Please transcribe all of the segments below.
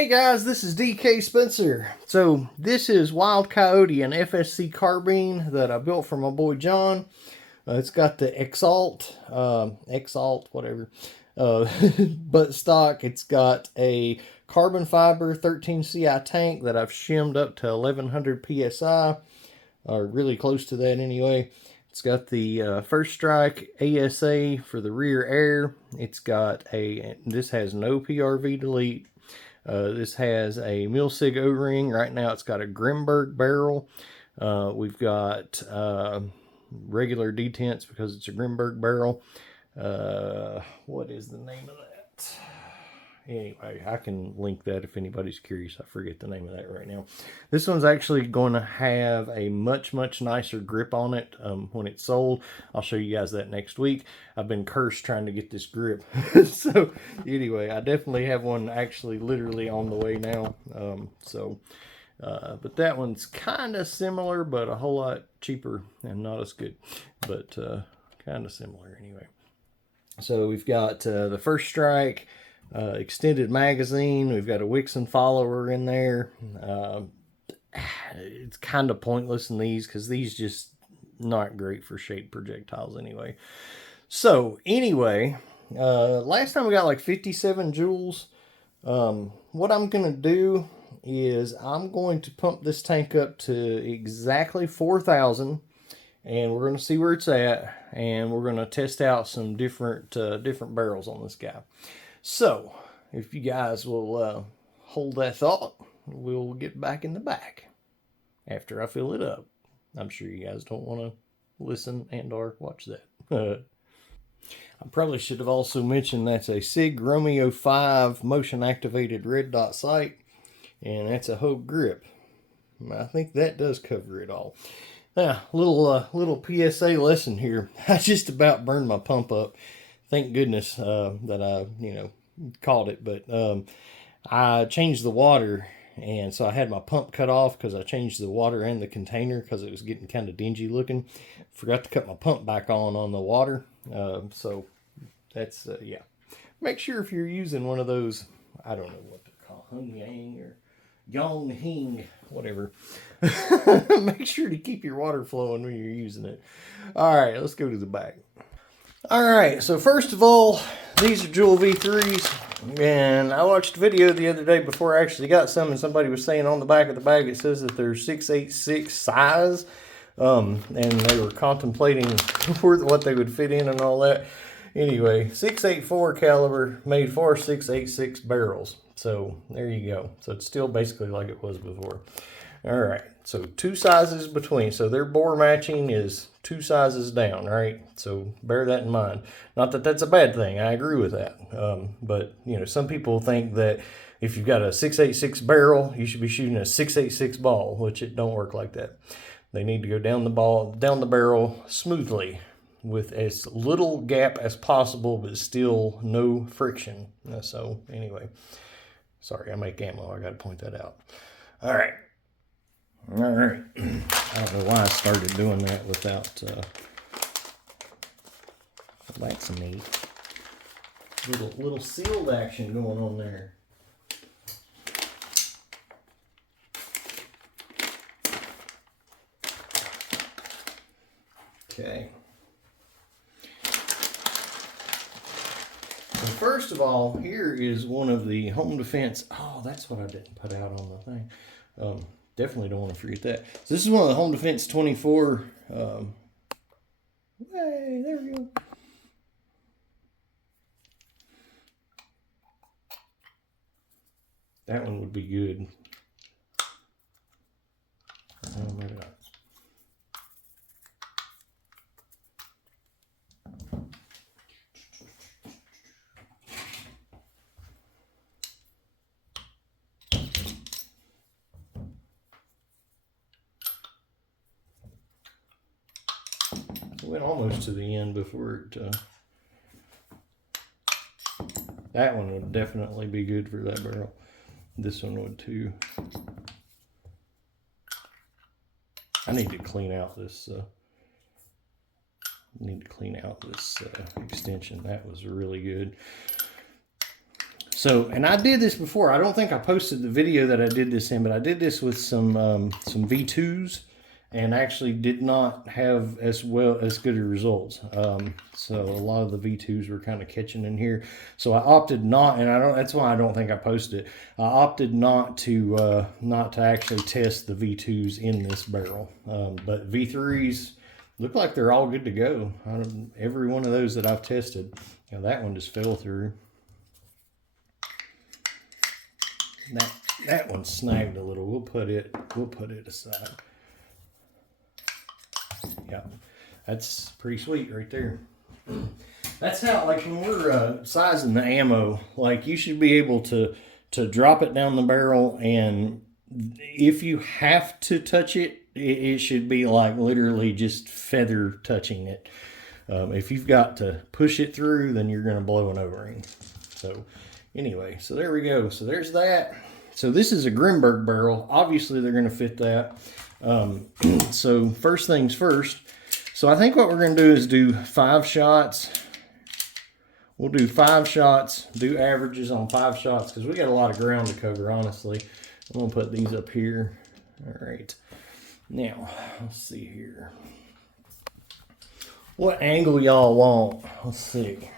Hey guys, this is DK Spencer. So this is Wild Coyote, an FSC carbine that I built for my boy John. It's got the Exalt, whatever, butt stock. It's got a carbon fiber 13 CI tank that I've shimmed up to 1100 PSI, or really close to that anyway. It's got the First Strike ASA for the rear air. This has no PRV delete. This has a Milsig O-ring. Right now it's got a Grimburg barrel. We've got regular detents because it's a Grimburg barrel. What is the name of that? Anyway, I can link that if anybody's curious. I forget the name of that right now. This one's actually going to have a much nicer grip on it when it's sold. I'll show you guys that next week. I've been cursed trying to get this grip. So anyway, I definitely have one actually literally on the way now. But that one's kind of similar, but a whole lot cheaper and not as good, but kind of similar anyway. So we've got the First Strike extended magazine. We've got a Wixon follower in there. It's kind of pointless in these because these just not great for shaped projectiles anyway. So anyway, last time we got like 57 joules. What I'm going to do is I'm going to pump this tank up to exactly 4,000, and we're going to see where it's at, and we're going to test out some different barrels on this guy. So if you guys will hold that thought, we'll get back in the back after I fill it up. I'm sure you guys don't want to listen and or watch that. I probably should have also mentioned that's a SIG Romeo 5 motion activated red dot sight, and that's a Hogue grip. I think that does cover it all. Now, little PSA lesson here. I just about burned my pump up. Thank goodness that I caught it, but I changed the water, and so I had my pump cut off because I changed the water and the container because it was getting kind of dingy looking. Forgot to cut my pump back on the water, so that's yeah. Make sure if you're using one of those, I don't know what they're called, Hung Yang or Yong Hing, whatever. Make sure to keep your water flowing when you're using it. All right, let's go to the back. All right, so first of all, these are Joule V3s, and I watched a video the other day before I actually got some, and somebody was saying on the back of the bag it says that they're 6.86 size, and they were contemplating what they would fit in and all that. Anyway, 6.84 caliber made for 6.86 barrels, so there you go. So it's still basically like it was before. All right, so two sizes between. So their bore matching is two sizes down, right? So bear that in mind. Not that that's a bad thing. I agree with that. But, some people think that if you've got a 6.86 barrel, you should be shooting a 6.86 ball, which it don't work like that. They need to go down the barrel smoothly with as little gap as possible, but still no friction. So anyway, sorry, I make ammo. I got to point that out. All right. I don't know why I started doing that without, that's neat. Little sealed action going on there. Okay. So first of all, here is one of the home defense. Oh, that's what I didn't put out on the thing. Definitely don't want to forget that. So this is one of the Home Defense 24. Hey, there we go. That one would be good. Maybe not. Went almost to the end before it. That one would definitely be good for that barrel. This one would too. I need to clean out this. Extension. That was really good. So, and I did this before. I don't think I posted the video that I did this in, but I did this with some V2s, and actually did not have as good a results. So a lot of the V2s were kind of catching in here. So I opted not, and that's why I don't think I posted it. I opted not to actually test the V2s in this barrel. But V3s look like they're all good to go. Every one of those that I've tested. Now that one just fell through. That one snagged a little. We'll put it aside. Yeah, that's pretty sweet right there. That's how, like, when we're sizing the ammo, like, you should be able to drop it down the barrel, and if you have to touch it, it should be like literally just feather touching it. If you've got to push it through, then you're going to blow an O-ring. So anyway, so there we go. So there's that. So this is a Grimburg barrel. Obviously, they're going to fit that. So first things first. So I think what we're going to do is do 5 shots. We'll do 5 shots, do averages on 5 shots, because we got a lot of ground to cover, honestly. I'm going to put these up here. All right. Now, let's see here. What angle y'all want? Let's see.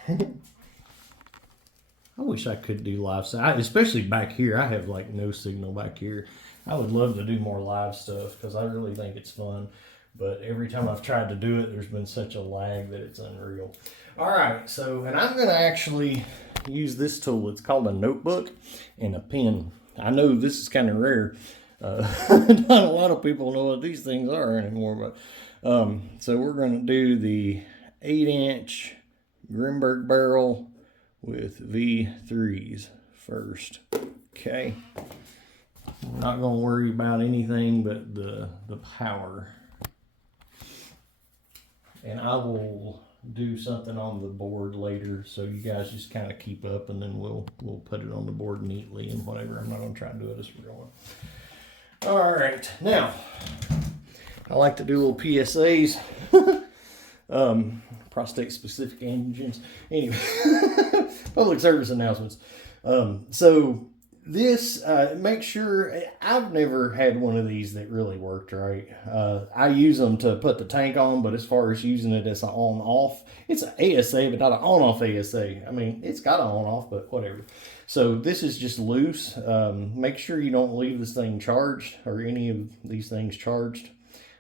I wish I could do live stuff, especially back here. I have like no signal back here. I would love to do more live stuff because I really think it's fun. But every time I've tried to do it, there's been such a lag that it's unreal. All right, so, and I'm going to actually use this tool. It's called a notebook and a pen. I know this is kind of rare. Not a lot of people know what these things are anymore. But so we're going to do the 8-inch Grimburg barrel with V3s first. Okay. We're not going to worry about anything but the power. And I will do something on the board later, so you guys just kind of keep up, and then we'll put it on the board neatly and whatever. I'm not going to try and do it as we're going. All right, now I like to do little PSAs, prostate specific antigens. Anyway, public service announcements. So this, make sure, I've never had one of these that really worked right. I use them to put the tank on, but as far as using it as an on-off, it's an ASA, but not an on-off ASA. I mean, it's got an on-off, but whatever. So this is just loose. Make sure you don't leave this thing charged, or any of these things charged.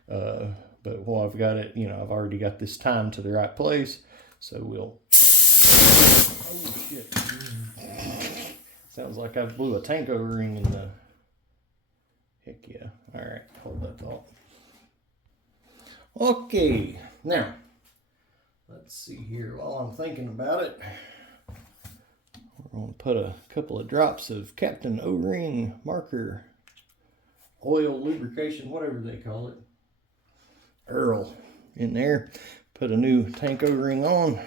But while I've got it, I've already got this timed to the right place. So we'll, oh shit. Sounds like I blew a tank O-ring in the, heck yeah. All right, hold that thought. Okay, now, let's see here. While I'm thinking about it, we're going to put a couple of drops of Captain O-ring marker, oil, lubrication, whatever they call it, Earl, in there. Put a new tank O-ring on.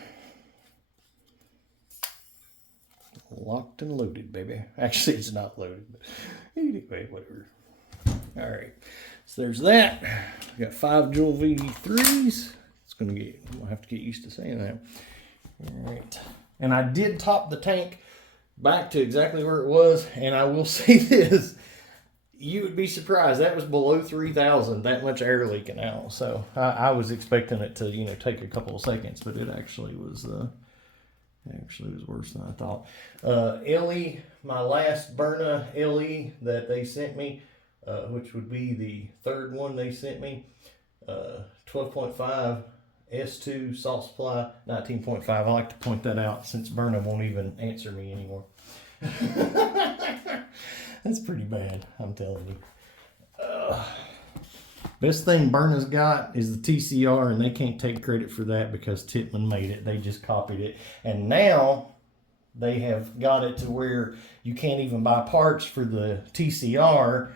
Locked and loaded, baby. Actually, it's not loaded, but anyway, whatever. All right, so there's that. We got 5 Joule V3s. I'm gonna have to get used to saying that. All right, and I did top the tank back to exactly where it was, and I will say this: you would be surprised that was below 3,000. That much air leaking out. So I was expecting it to take a couple of seconds, but it actually was. Actually, it was worse than I thought. LE, my last Berna LE that they sent me, which would be the third one they sent me, 12.5 S2 salt supply, 19.5. I like to point that out since Berna won't even answer me anymore. That's pretty bad, I'm telling you. Best thing Berna's got is the TCR, and they can't take credit for that because Titman made it. They just copied it. And now they have got it to where you can't even buy parts for the TCR.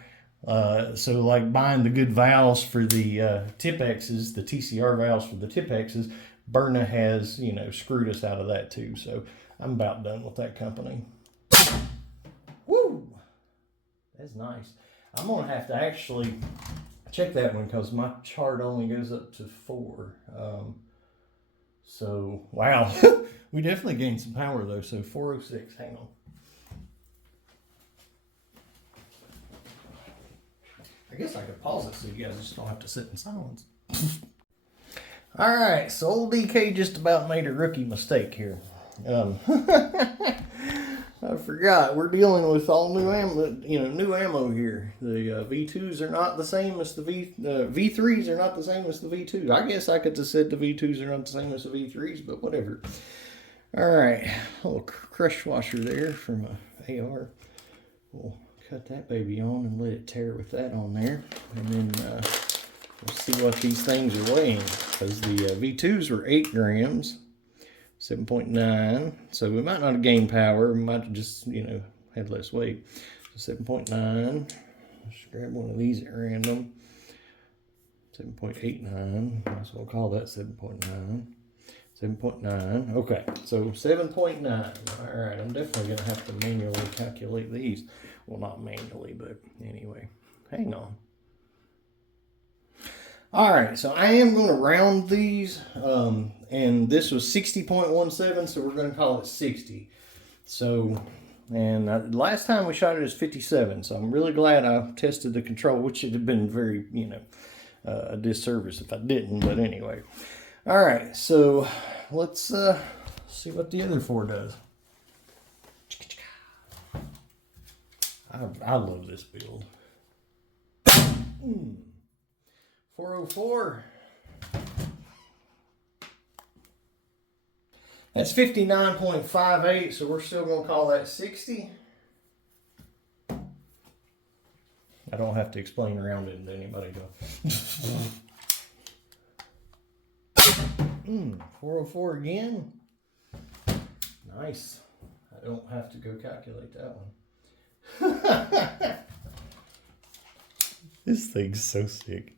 So like buying the good valves for the Tip-X's, the TCR valves for the Tip-X's, Berna has, screwed us out of that too. So I'm about done with that company. Woo! That's nice. I'm going to have to actually check that one because my chart only goes up to 4. So, wow. We definitely gained some power though. So 406, hang on. guess I could pause it so you guys just don't have to sit in silence. All right, so old DK just about made a rookie mistake here. I forgot we're dealing with all new ammo, new ammo here. The V2s are not the same as the V3s are not the same as the V2s. I guess I could have said the V2s are not the same as the V3s, but whatever. All right, a little crush washer there from a AR. We'll cut that baby on and let it tear with that on there, and then we'll see what these things are weighing, because the V2s were 8 grams, 7.9. So we might not have gained power. We might have just, had less weight. So 7.9. Let's grab one of these at random. 7.89. Might as well call that 7.9. 7.9. Okay, so 7.9. All right, I'm definitely going to have to manually calculate these. Well, not manually, but anyway. Hang on. All right, so I am going to round these, and this was 60.17, so we're going to call it 60. So, and last time we shot it as 57, so I'm really glad I tested the control, which would have been very, a disservice if I didn't, but anyway. All right, so let's see what the other 4 does. I love this build. 404. That's 59.58, so we're still going to call that 60. I don't have to explain rounding to anybody, though. 404 again. Nice. I don't have to go calculate that one. This thing's so sick.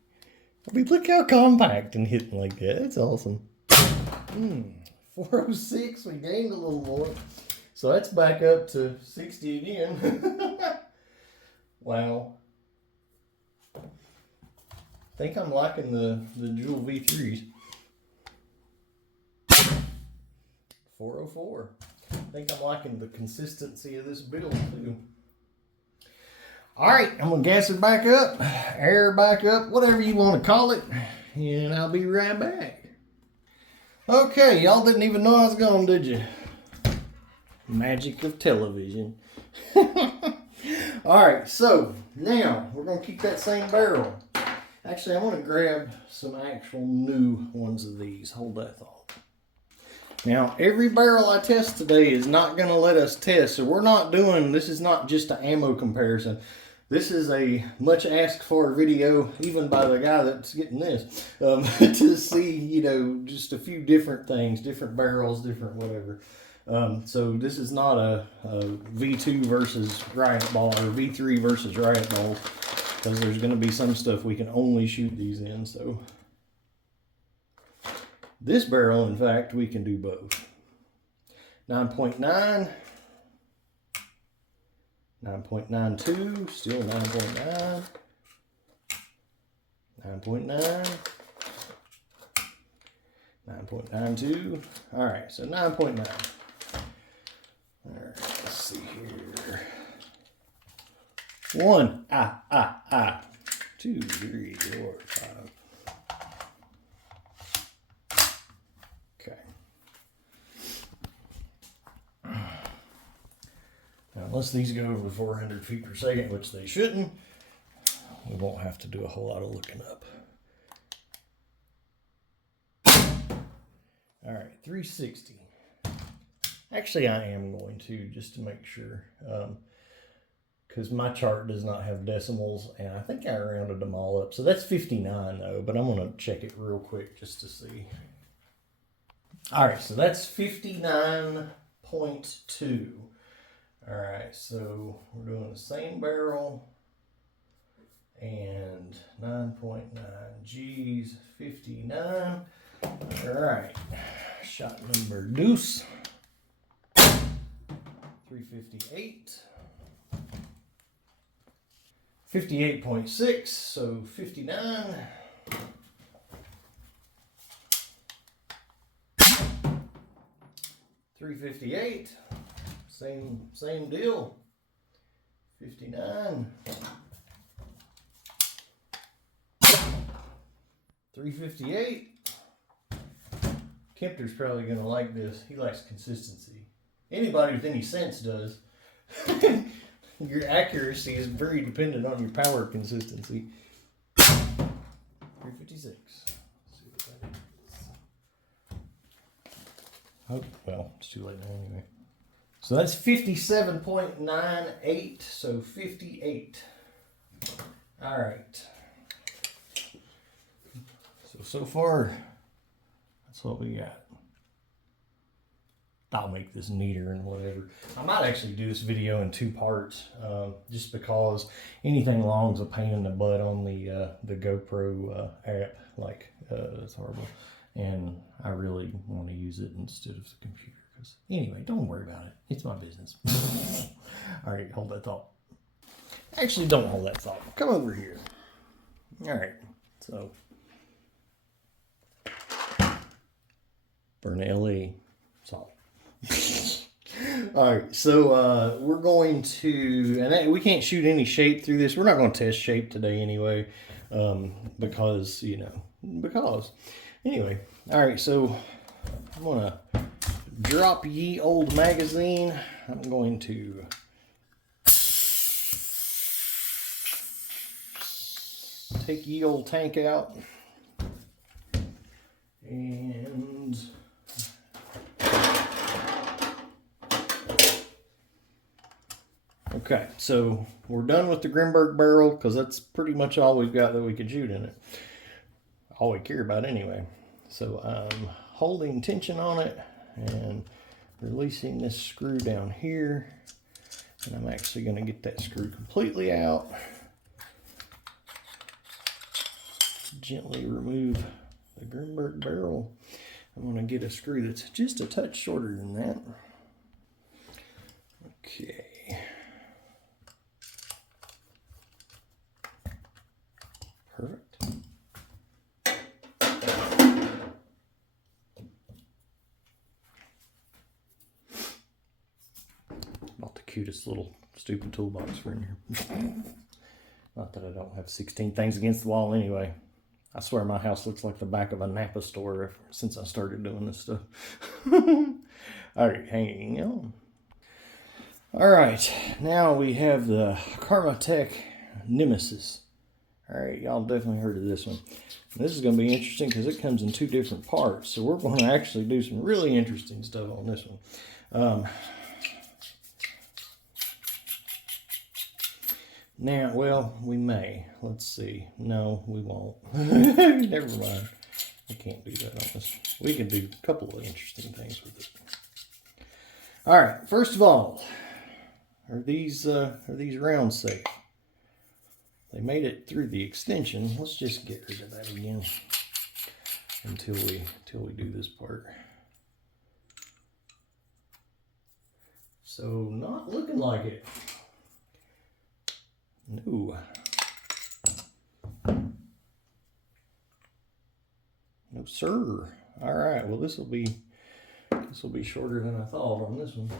I mean, look how compact and hitting like that. That's awesome. 406, we gained a little more. So that's back up to 60 again. Wow. I think I'm liking the dual V3s. 404. I think I'm liking the consistency of this build too. All right, I'm gonna gas it back up, air back up, whatever you want to call it, and I'll be right back. Okay, y'all didn't even know I was gone, did you? Magic of television. All right, so now we're gonna keep that same barrel. Actually, I want to grab some actual new ones of these. Hold that thought. Now, every barrel I test today is not going to let us test, so we're not doing, this is not just an ammo comparison. This is a much asked for video, even by the guy that's getting this, to see, just a few different things, different barrels, different whatever. So this is not a V2 versus Riot ball, or V3 versus Riot ball, because there's going to be some stuff we can only shoot these in, so. This barrel, in fact, we can do both. 9.9, 9.92, still 9.9, 9.9, 9.92. All right, so 9.9. All right, let's see here. 1, 2, 3, 4, 5. Now, unless these go over 400 feet per second, which they shouldn't, we won't have to do a whole lot of looking up. All right, 360. Actually, I am going to, just to make sure, because my chart does not have decimals, and I think I rounded them all up. So that's 59 though, but I'm going to check it real quick just to see. All right, so that's 59.2. All right, so we're doing the same barrel and 9.9 G's, 59. All right, shot number deuce, 358, 58.6, so 59. 358. Same deal. 59. 358. Kempter's probably going to like this. He likes consistency. Anybody with any sense does. Your accuracy is very dependent on your power consistency. 356. Let's see what that is. Oh, well, it's too late now anyway. So that's 57.98, so 58. All right. So far, that's what we got. I'll make this neater and whatever. I might actually do this video in 2 parts, just because anything long is a pain in the butt on the GoPro app. Like, it's horrible. And I really want to use it instead of the computer. Anyway, don't worry about it. It's my business. All right, hold that thought. Actually, don't hold that thought. Come over here. All right, so burn LA salt. All right, so we're going to, and we can't shoot any shape through this. We're not going to test shape today anyway, because, you know, Anyway, all right, so I'm going to drop ye old magazine. I'm going to take ye old tank out. And okay, so we're done with the Grimburg barrel because that's pretty much all we've got that we could shoot in it. All we care about anyway. So I'm holding tension on it and releasing this screw down here. And I'm actually going to get that screw completely out. Gently remove the Grimburg barrel. I'm going to get a screw that's just a touch shorter than that. Okay. Perfect. Not the cutest little stupid toolbox for in here. Not that I don't have 16 things against the wall anyway. I swear my house looks like the back of a Napa store since I started doing this stuff. All right, hang on. All right, now we have the Karmatech Nemesis. All right, y'all definitely heard of this one. This is going to be interesting because it comes in 2 different parts. So we're going to actually do some really interesting stuff on this one. Now, well, we may. Let's see. No, we won't. Never mind. We can't do that on this. We can do a couple of interesting things with it. All right. First of all, are these rounds safe? They made it through the extension. Let's just get rid of that again until we do this part. So not looking like it. No. No, sir. All right. Well, this will be shorter than I thought on this one.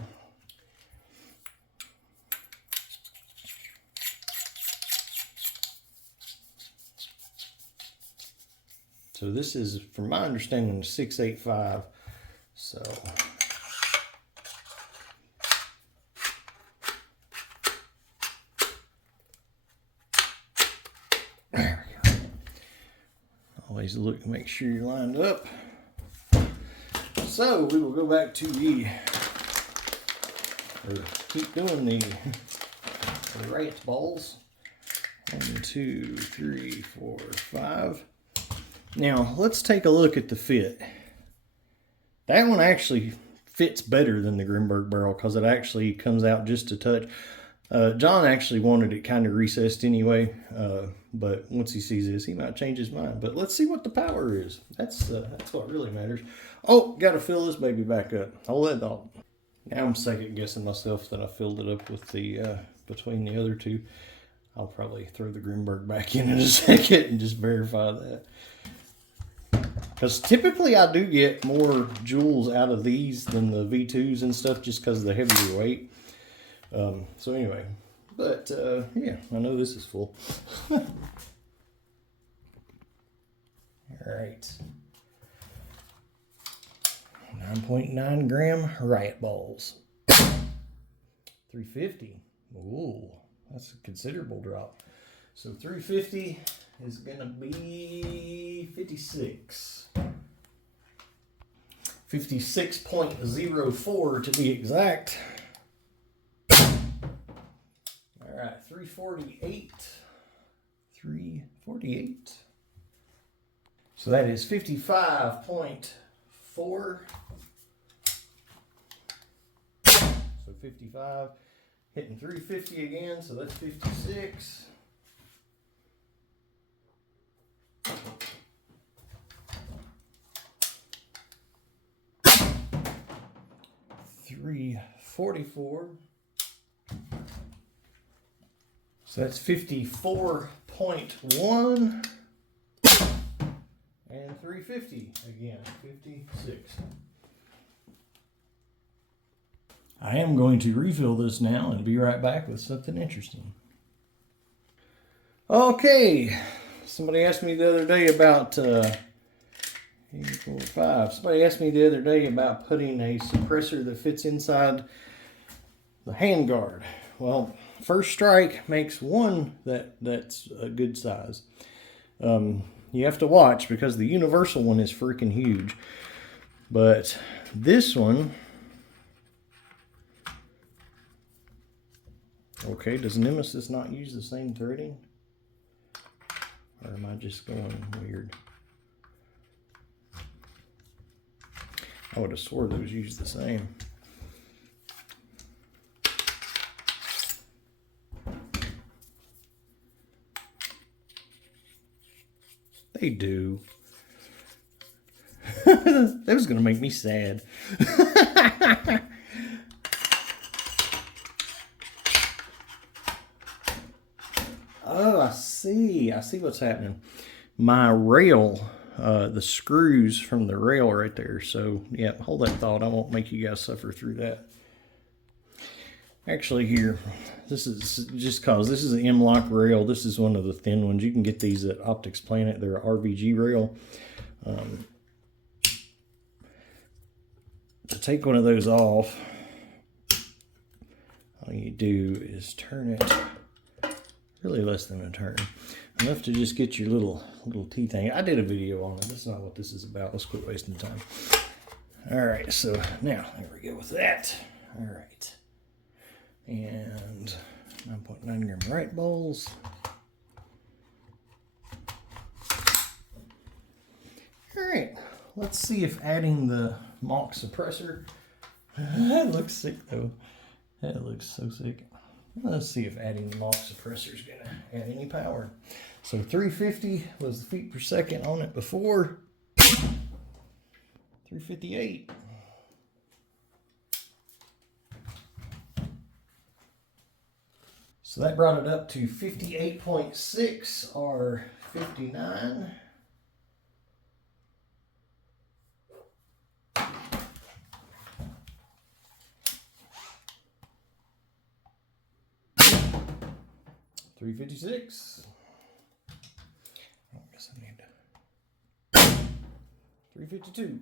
So this is, from my understanding, 685. So there we go. Always look to make sure you're lined up. So we will go back to keep doing the Riot balls. 1, 2, 3, 4, 5. Now, let's take a look at the fit. That one actually fits better than the Grimburg barrel because it actually comes out just a touch. John actually wanted it kind of recessed anyway, but once he sees this, he might change his mind. But let's see what the power is. That's what really matters. Oh, got to fill this baby back up. Hold that thought. Now I'm second guessing myself that I filled it up with the between the other two. I'll probably throw the Grimburg back in a second and just verify that. Because typically I do get more joules out of these than the V2s and stuff just because of the heavier weight. So anyway, but yeah, I know this is full. All right. 9.9 gram Riot balls. 350. Ooh, that's a considerable drop. So 350 is gonna be 56. 56.04 to be exact. All right, 348. 348. So that is 55.4. So 55. Hitting 350 again, so that's 56. $344. So that's 54.1. And 350 again, 56. I am going to refill this now and be right back with something interesting. Okay, somebody asked me the other day about 8, 4, 5. Somebody asked me the other day about putting a suppressor that fits inside the handguard. Well, First Strike makes one that's a good size. You have to watch because the universal one is freaking huge. But this one, okay, does Nemesis not use the same threading? Or am I just going weird? I would have swore those use the same. They do. That was going to make me sad. Oh, I see. I see what's happening. My rail, the screws from the rail right there. So, yeah, hold that thought. I won't make you guys suffer through that. Actually, here, this is just cause this is an M-lock rail. This is one of the thin ones. You can get these at Optics Planet. They're an RVG rail. To take one of those off, all you do is turn it really less than a turn, enough to just get your little T thing. I did a video on it. That's not what this is about. Let's quit wasting time. All right, so now there we go with that. All right. And 9.9 gram Riot balls. All right, let's see if adding the Mach suppressor, that looks sick though. That looks so sick. Let's see if adding the Mach suppressor is gonna add any power. So 350 was the feet per second on it before. 358. So that brought it up to 58.6 or 59. $356. I guess I need $352.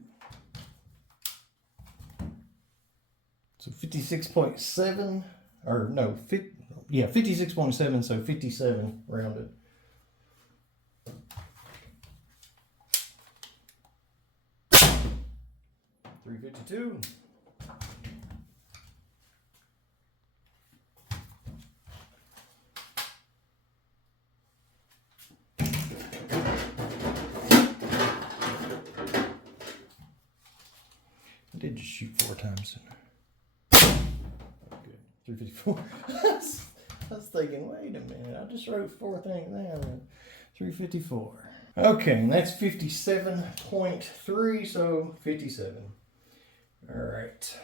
So 56.7 or no, 56.7, so 57 rounded. $352. I did just shoot 4 times. Good. 354. I was thinking, wait a minute, I just wrote 4 things down. 354. Okay, and that's 57.3, so 57. All right.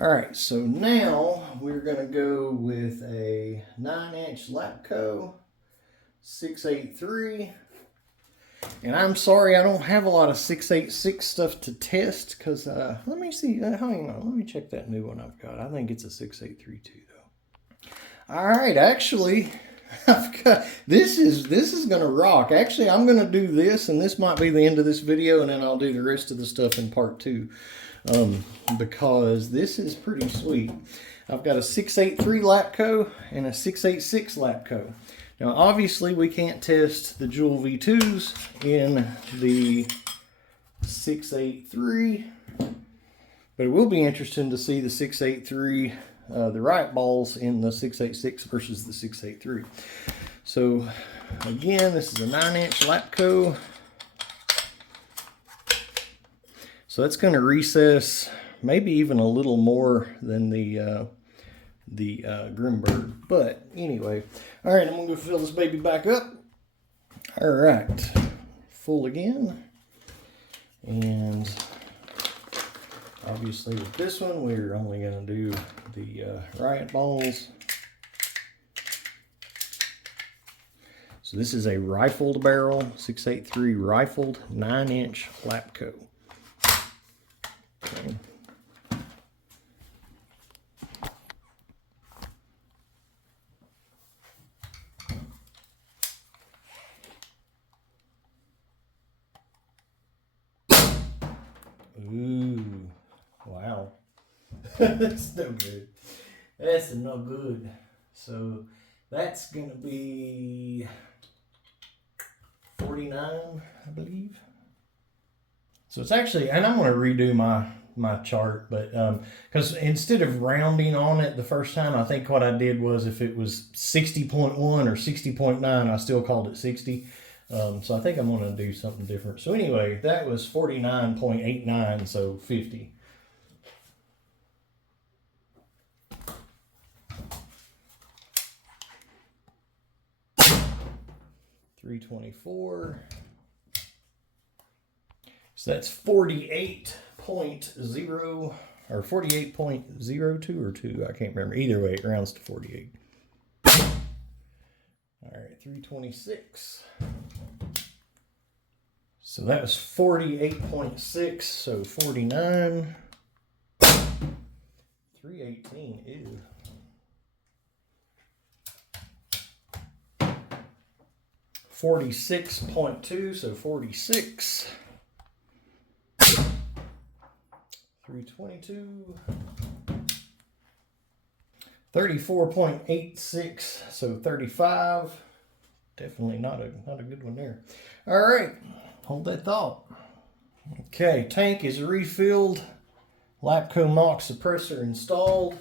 All right, so now we're gonna go with a 9-inch Lapco 683. And I'm sorry I don't have a lot of 686 stuff to test because, let me see, hang on, let me check that new one I've got. I think it's a 6832 though. All right, actually, This is gonna rock. Actually, I'm gonna do this, and this might be the end of this video, and then I'll do the rest of the stuff in part 2, because this is pretty sweet. I've got a 683 Lapco and a 686 Lapco. Now, obviously, we can't test the Joule V2s in the 683, but it will be interesting to see the 683, the Riot balls in the 686 versus the 683. So, again, this is a 9-inch Lapco. So that's going to recess maybe even a little more than the Grimburg. But anyway, all right, I'm going to go fill this baby back up. All right, full again. And obviously with this one, we're only going to do the Riot balls. So this is a rifled barrel, 683 rifled 9-inch Lapco. Okay. Ooh, wow. That's no good. That's no good. So that's going to be 49, I believe. So it's actually, and I'm going to redo my chart, but because instead of rounding on it the first time, I think what I did was if it was 60.1 or 60.9, I still called it 60. So I think I'm going to do something different. So anyway, that was 49.89, so 50. $324. So that's 48.0 or 48.02 or 2. I can't remember. Either way, it rounds to 48. All right, 326. So that was 48.6, so 49. 318, ew. 46.2, so 46. 322. 34.86, so 35. Definitely not a good one there. All right, hold that thought. Okay, tank is refilled. Lapco knock suppressor installed.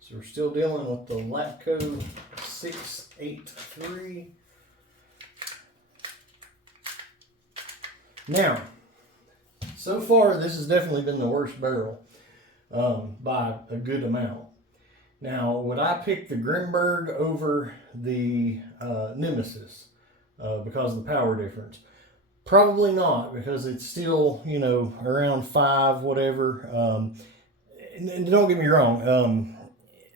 So we're still dealing with the Lapco 683. Now, so far this has definitely been the worst barrel by a good amount. Now, would I pick the Grimburg over the Nemesis because of the power difference? Probably not, because it's still, you know, around 5, whatever. And don't get me wrong,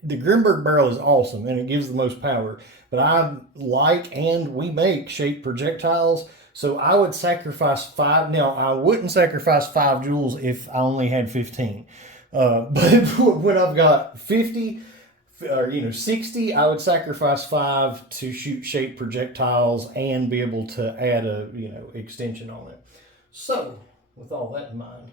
the Grimburg barrel is awesome and it gives the most power. But I like and we make shaped projectiles, so I would sacrifice 5. Now, I wouldn't sacrifice 5 joules if I only had 15. But when I've got 50 or 60, I would sacrifice 5 to shoot shaped projectiles and be able to add a extension on it. So with all that in mind,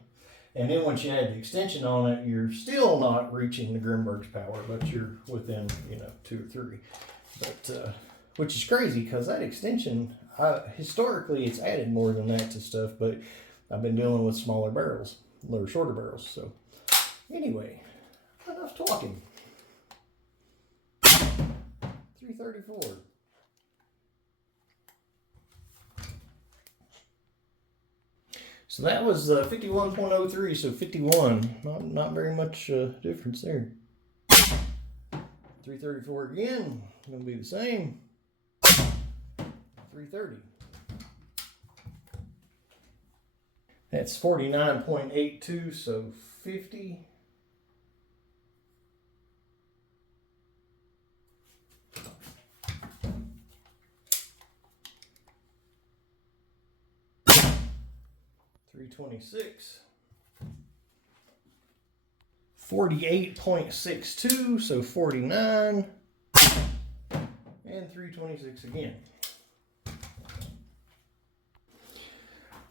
and then once you add the extension on it, you're still not reaching the Grimburg's power, but you're within 2 or 3. But which is crazy because that extension, historically it's added more than that to stuff, but I've been dealing with smaller barrels, shorter barrels. So anyway, enough talking. 334. So that was 51.03, so 51. Not very much difference there. 334 again, gonna be the same. 330. That's 49.82, so 50. 326. 48.62, so 49. And 326 again.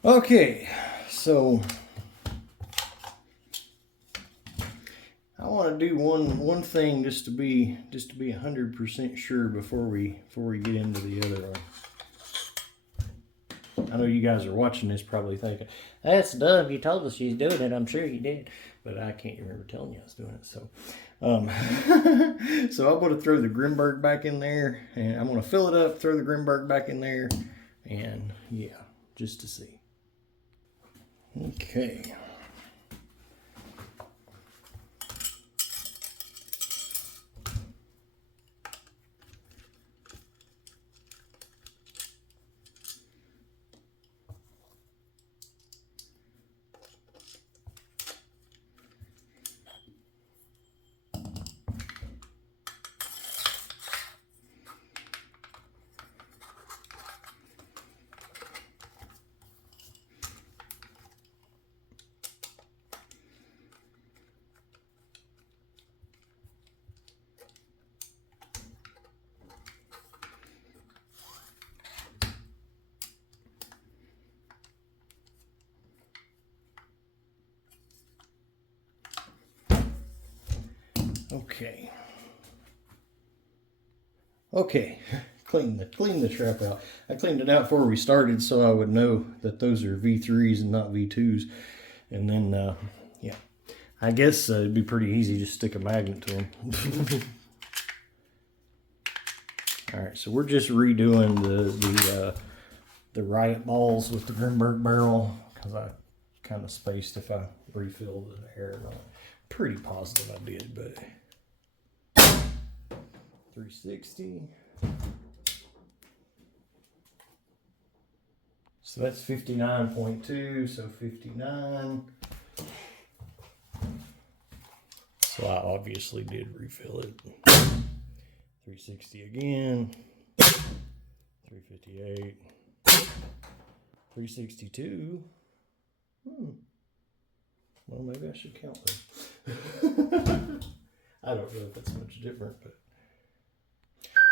Okay, so I want to do one thing just to be 100% sure before we get into the other one. I know you guys are watching this probably thinking, that's dumb, you told us she's doing it. I'm sure you did, but I can't remember telling you I was doing it. So so I'm going to throw the Grimburg back in there, and I'm going to fill it up, throw the Grimburg back in there, and yeah, just to see. Okay. Okay, clean the trap out. I cleaned it out before we started so I would know that those are V3s and not V2s. And then, yeah, I guess it'd be pretty easy to stick a magnet to them. All right, so we're just redoing the Riot balls with the Grimburg barrel because I kind of spaced if I refilled the air or not. Pretty positive I did, but 360. So that's 59.2, so 59. So I obviously did refill it. 360 again. 358. 362. Well, maybe I should count them. I don't know if it's much different, but.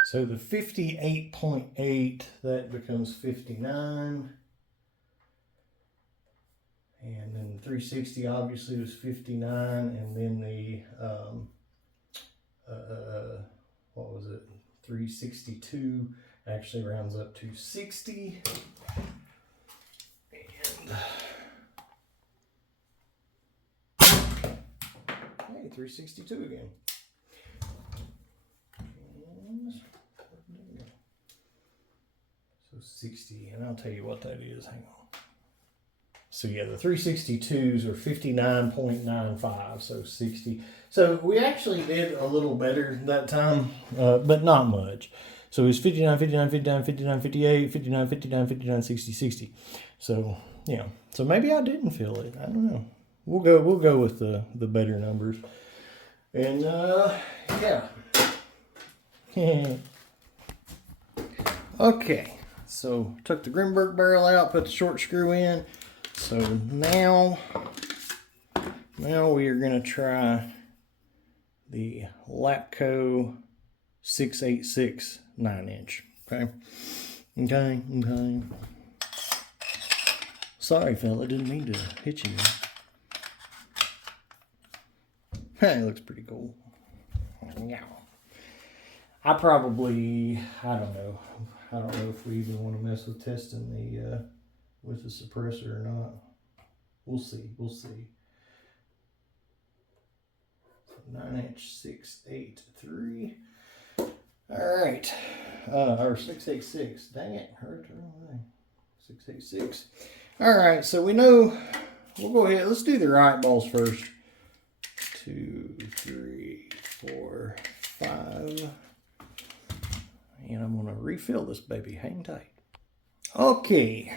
So the 58.8, that becomes 59. And then the 360 obviously was 59. And then the, what was it? 362 actually rounds up to 60. And, hey, 362 again. So 60, and I'll tell you what that is. Hang on. So yeah, the 362s are 59.95, so 60. So we actually did a little better that time, but not much. So it was 59, 59, 59, 59, 58, 59, 59, 59, 60, 60. So yeah, so maybe I didn't fill it. I don't know. We'll go with the better numbers. And yeah. Okay. So took the Grimburg barrel out, put the short screw in. So now we are going to try the Lapco 686 9-inch. Okay. Sorry, fella, didn't mean to hit you. Hey, it looks pretty cool. Yeah. I don't know if we even want to mess with testing the with the suppressor or not. We'll see. 9-inch 683. All right, or 686. Dang it, heard the wrong way. 686. All right, so we know. We'll go ahead. Let's do the Riot balls first. 2, 3, 4, 5. And I'm going to refill this baby. Hang tight. Okay.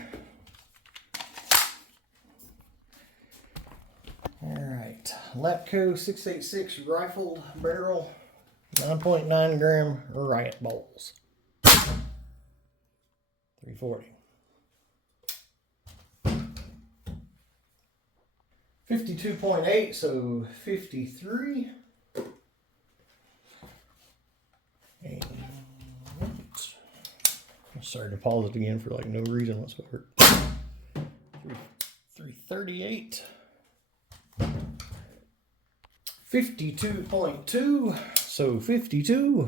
All right. Lapco 686 rifled barrel. 9.9 gram Riot balls. 340. 52.8, so 53. And starting to pause it again for like no reason whatsoever. 338. 52.2. So 52.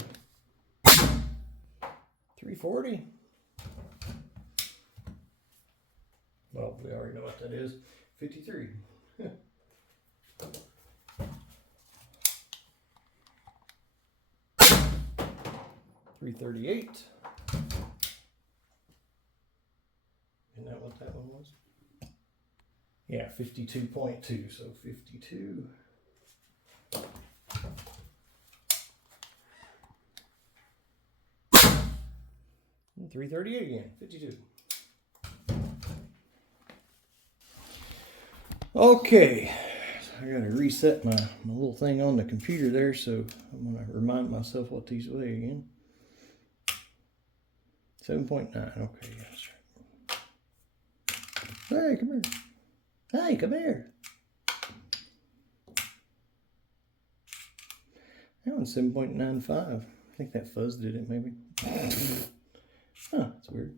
340. Well, we already know what that is. 53. 338. Isn't that what that one was? Yeah, 52.2. So 52. 338 again. 52. Okay. I gotta reset my little thing on the computer there, so I'm gonna remind myself what these weigh again. 7.9. Okay, that's right. Hey, come here. Hey, come here. That one's 7.95. I think that fuzz did it, maybe. Huh, that's weird.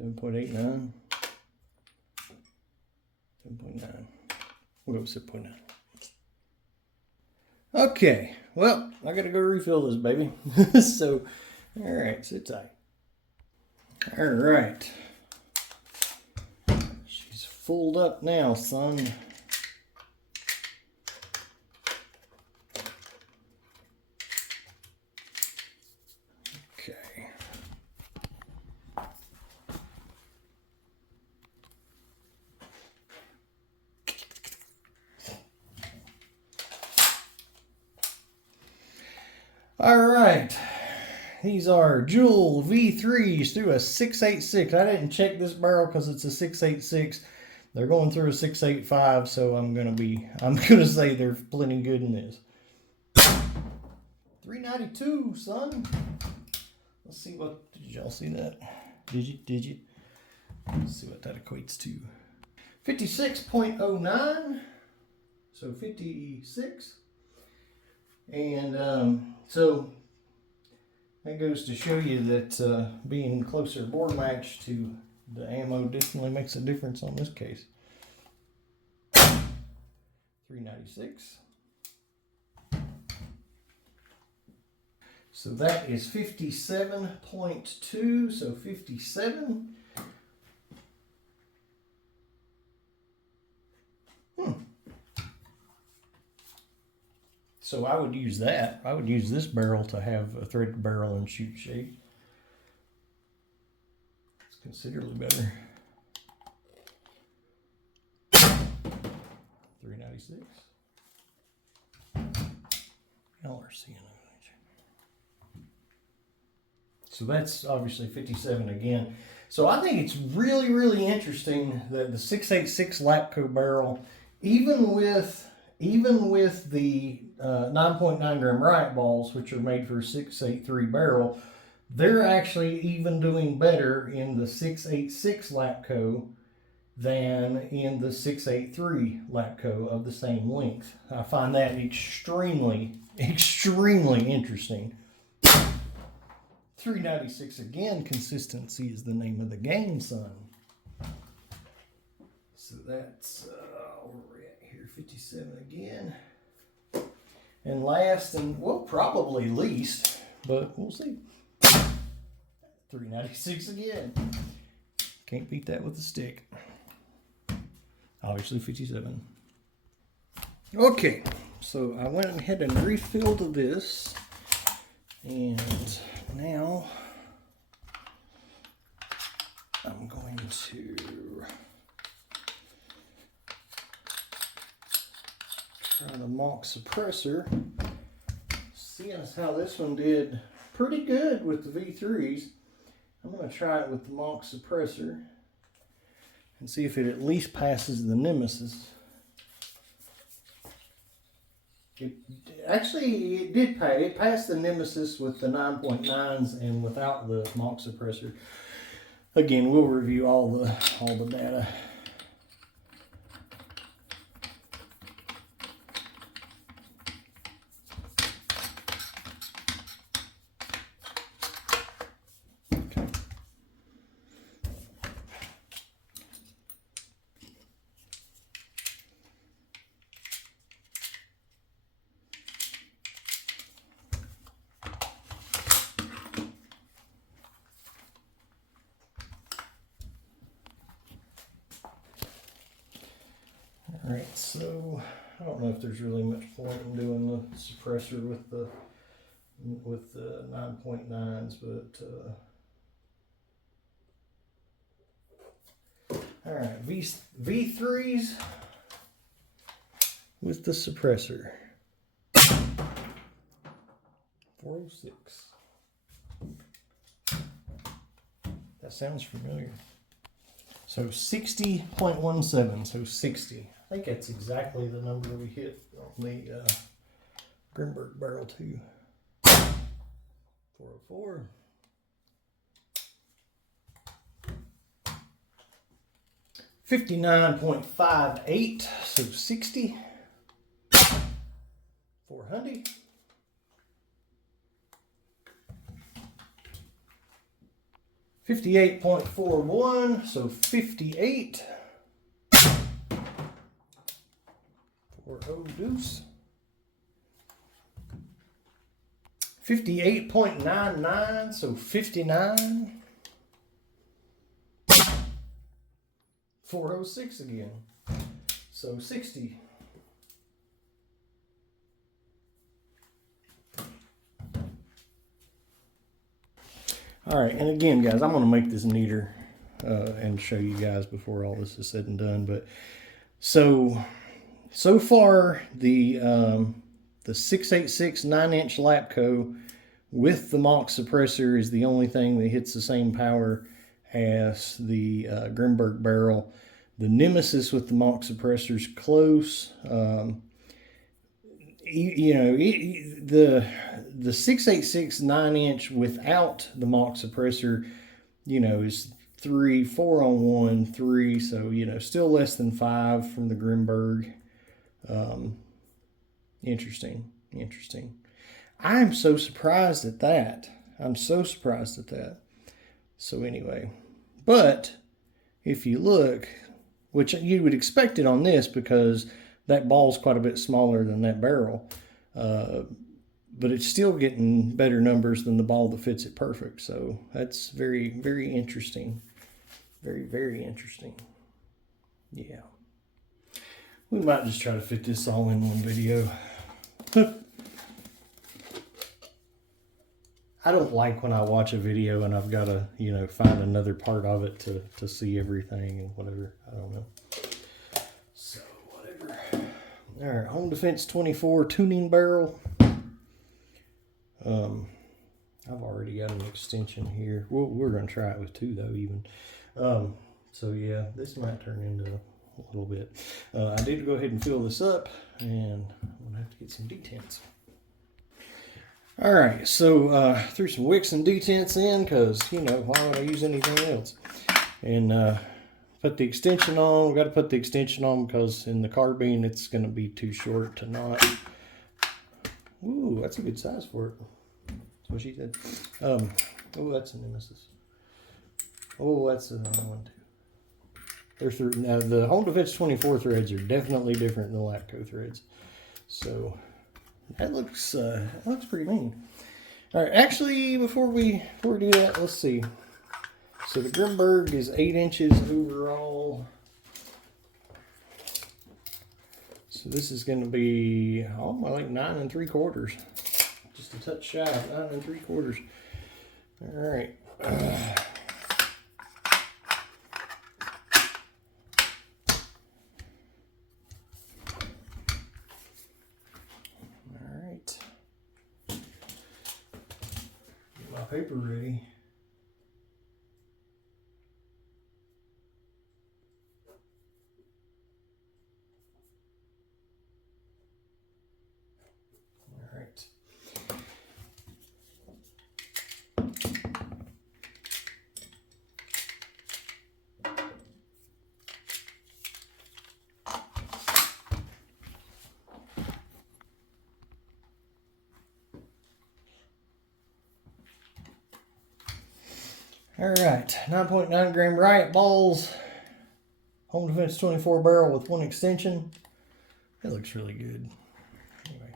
7.89. 7.9. We'll go with 7.9. Okay, well, I gotta go refill this baby. So, all right, sit tight. All right. She's fulled up now, son. Okay. All right, these are Joule V3s through a 686. I didn't check this barrel because it's a 686. They're going through a 685, so I'm gonna say they're plenty good in this. 392, son. Let's see what, did y'all see that? Did you? Let's see what that equates to. 56.09, so 56. And so that goes to show you that being closer bore match to the ammo definitely makes a difference on this case. 396. So that is 57.2, so 57. So I would use that. I would use this barrel to have a threaded barrel and shoot shape. It's considerably better. 396. Y'all are seeing it. So that's obviously 57 again. So I think it's really, really interesting that the 686 Lapco barrel, even with the 9.9 gram Riot balls, which are made for a 683 barrel, they're actually even doing better in the 686 Lapco than in the 683 Lapco of the same length. I find that extremely, extremely interesting. 396 again, consistency is the name of the game, son. So that's, where we're at here, 57 again. And last, and well, probably least, but we'll see. 396 again. Can't beat that with a stick. Obviously 57. Okay, so I went ahead and refilled this, and now I'm going to try the Mach suppressor. Seeing as how this one did pretty good with the V3s, I'm going to try it with the Mach suppressor and see if it at least passes the Nemesis. Actually, it did pass. It passed the Nemesis with the 9.9s and without the Mach suppressor. Again, we'll review all the data. Alright, so I don't know if there's really much point in doing the suppressor with the 9.9s, but alright, V3s with the suppressor. 406. That sounds familiar. So 60.17, so 60. I think that's exactly the number we hit on the Grimburg barrel too. 404. 59.58, so 60. 400. 58.41, so 58. 40 deuce. 58.99, so 59. 406 again, so 60. All right, and again, guys, I'm going to make this neater and show you guys before all this is said and done. But so far, the 686 9-inch Lapco with the Mach suppressor is the only thing that hits the same power as the Grimburg barrel. The Nemesis with the Mach suppressor is close. The 686 9-inch without the Mach suppressor, is 3, 4 on 1, 3. So, still less than 5 from the Grimburg. Interesting. I'm so surprised at that. So anyway, but if you look, which you would expect it on this because that ball's quite a bit smaller than that barrel, but it's still getting better numbers than the ball that fits it perfect. So that's very, very interesting. Very, very interesting. Yeah. We might just try to fit this all in one video. I don't like when I watch a video and I've got to, find another part of it to see everything and whatever. I don't know. So, whatever. All right, Home Defense 24 tuning barrel. I've already got an extension here. We're going to try it with 2 though, even. So yeah, this might turn into a little bit. I did go ahead and fill this up, and I'm going to have to get some detents. All right, so threw some wicks and detents in because, why would I use anything else? And put the extension on. We've got to put the extension on because in the carbine it's going to be too short to not. Ooh, that's a good size for it. That's what she said. Oh, that's a Nemesis. Oh, that's another one too. Now, the Home Defense 24 threads are definitely different than the Lapco threads. So that looks pretty mean. All right, actually, before we do that, let's see. So the Grimburg is 8 inches overall. So this is going to be like 9 3/4, just a touch shy of 9 3/4. All right. Paper ready. All right. All right, 9.9 gram Riot balls, Home Defense 24 barrel with 1 extension. That looks really good. Anyway.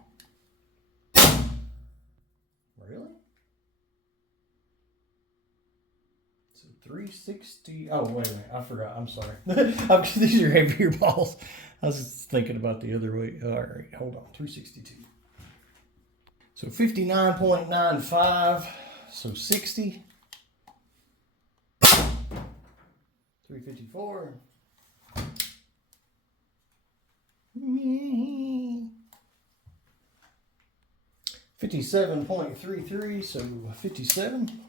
Really? So 360. Oh, wait a minute. I forgot. I'm sorry. These are heavier balls. I was thinking about the other way. All right, hold on. 362. So 59.95. So 60. 354. 57.33, so 57.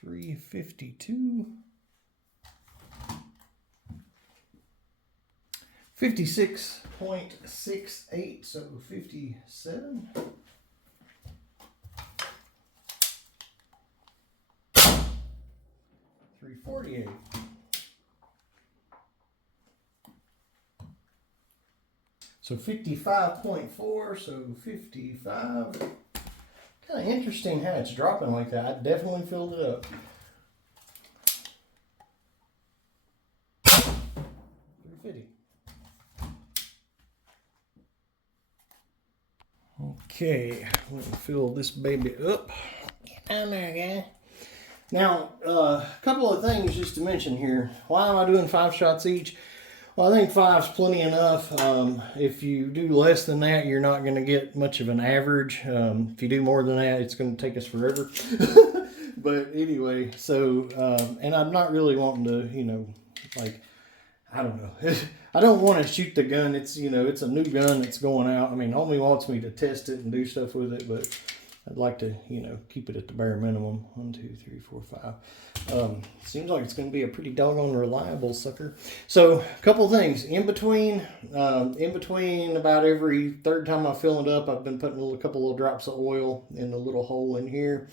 352. 56.68, so 57. 348. So 55.4, so 55. Kind of interesting how it's dropping like that. I definitely filled it up. 350. Okay, let me fill this baby up. I'm there, guy. Now, a couple of things just to mention here. Why am I doing 5 shots each? Well, I think 5's plenty enough. If you do less than that, you're not going to get much of an average. If you do more than that, it's going to take us forever. But anyway, so, and I'm not really wanting to, you know, like, I don't know. I don't want to shoot the gun. It's, you know, it's a new gun that's going out. I mean, homie wants me to test it and do stuff with it, but I'd like to, you know, keep it at the bare minimum. 1, 2, 3, 4, 5. Seems like it's going to be a pretty doggone reliable sucker. So, a couple things. In between about every third time I fill it up, I've been putting a couple little drops of oil in the little hole in here.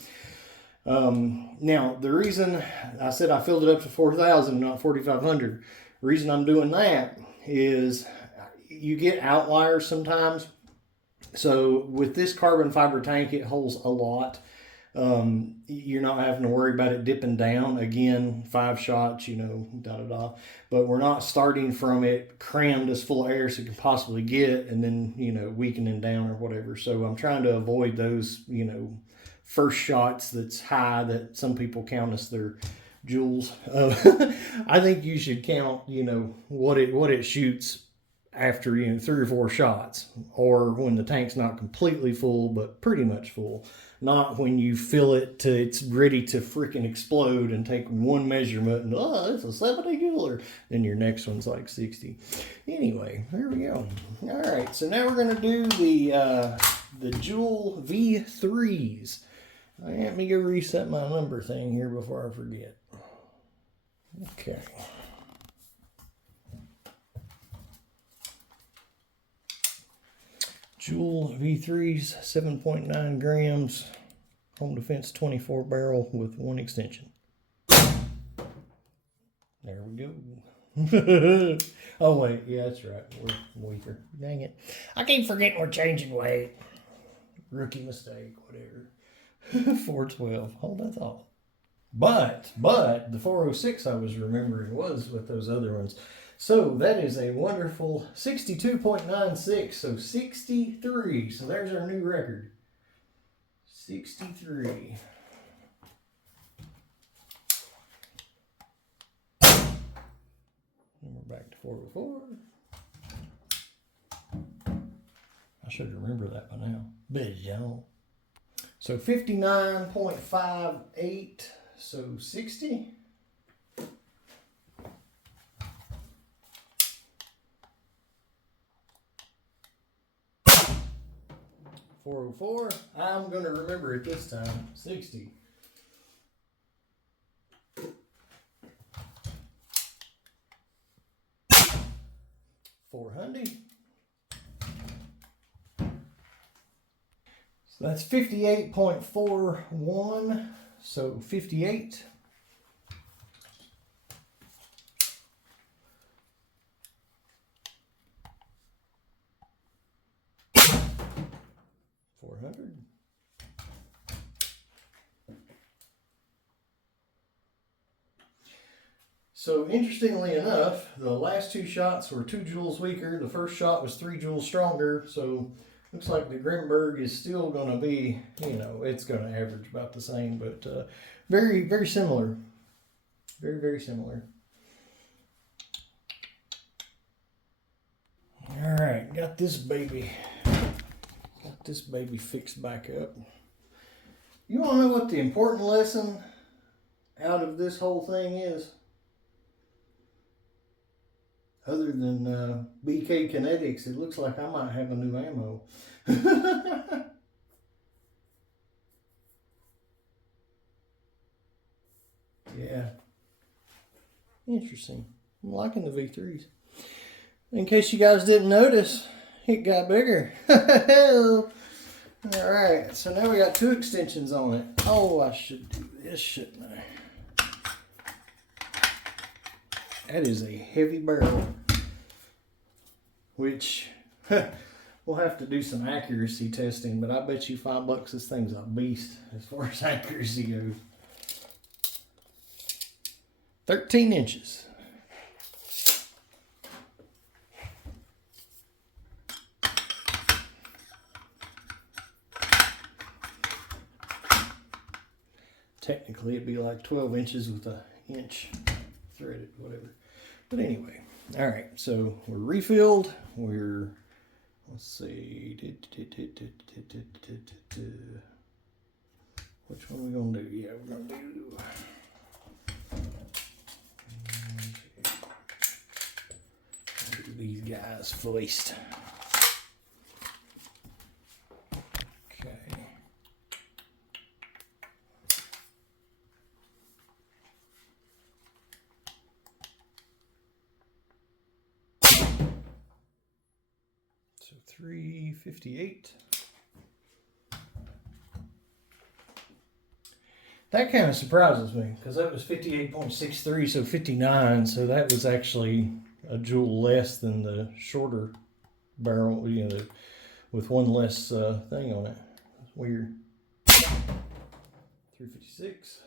Now, the reason I said I filled it up to 4,000, not 4,500, the reason I'm doing that is you get outliers sometimes. So with this carbon fiber tank, it holds a lot. You're not having to worry about it dipping down. Again, 5 shots, you know, But we're not starting from it crammed as full of air as it can possibly get and then, you know, weakening down or whatever. So I'm trying to avoid those, you know, first shots that's high that some people count as their joules. I think you should count, you know, what it shoots after, you know, 3 or 4 shots, or when the tank's not completely full but pretty much full, not when you fill it to it's ready to freaking explode and take one measurement and it's a 70 jouler, then your next one's like 60. Anyway, there we go. All right, so now we're gonna do the Joule V3s. Let me go reset my number thing here before I forget. Okay. Joule V3s, 7.9 grams, home defense 24 barrel with 1 extension. There we go. Oh wait, yeah, that's right. We're weaker. Dang it. I keep forgetting we're changing weight. Rookie mistake, whatever. 412. Hold that thought. But the 406 I was remembering was with those other ones. So that is a wonderful 62.96. So 63. So there's our new record. 63. And we're back to 404. I should remember that by now. But y'all. So 59.58. So 60. 404. I'm going to remember it this time. 60. 400. So that's 58.41. So 58. 400. So interestingly enough, the last 2 shots were 2 joules weaker. The first shot was 3 joules stronger. So Looks like the Grimburg is still going to be, you know, it's going to average about the same, but very, very similar. Very, very similar. All right, got this baby fixed back up. You want to know what the important lesson out of this whole thing is? Other than BK Kinetics, it looks like I might have a new ammo. Yeah. Interesting. I'm liking the V3s. In case you guys didn't notice, it got bigger. Alright, so now we got 2 extensions on it. Oh, I should do this, shouldn't I? That is a heavy barrel. Which, we'll have to do some accuracy testing, but I bet you $5 this thing's a beast as far as accuracy goes. 13 inches. Technically, it'd be like 12 inches with an inch threaded, whatever. But anyway, all right, so we're refilled. We're, let's see, which one are we going to do? Yeah, we're going to do these guys first. Okay. So 358. That kind of surprises me because that was 58.63, so 59. So that was actually a joule less than the shorter barrel, you know, with one less thing on it. That's weird. 356.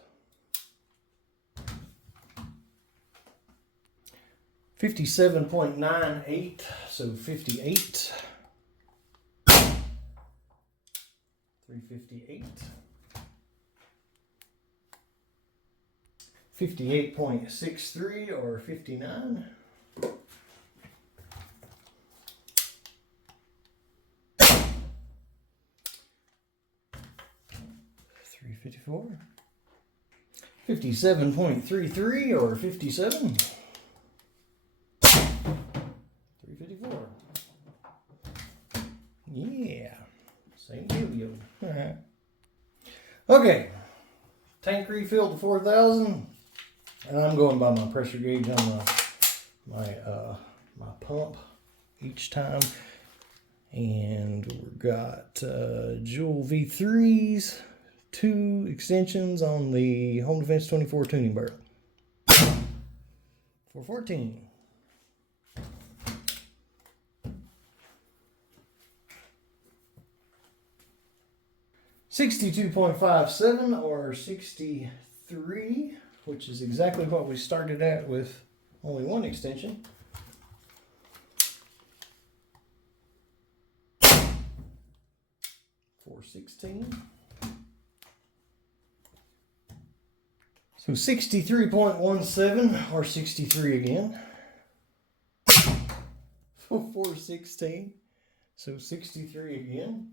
57.98, so 58. 358. 58.63 or 59. 354. 57.33 or 57. 354. Yeah, same deal. All right. Okay, tank refill to 4,000, and I'm going by my pressure gauge on my pump each time. And we've got Joule V3s, 2 extensions on the Home Defense 24 tuning barrel. 414. 62.57 or 63, which is exactly what we started at with only 1 extension. 416. So 63.17 or 63 again. 416. So 63 again.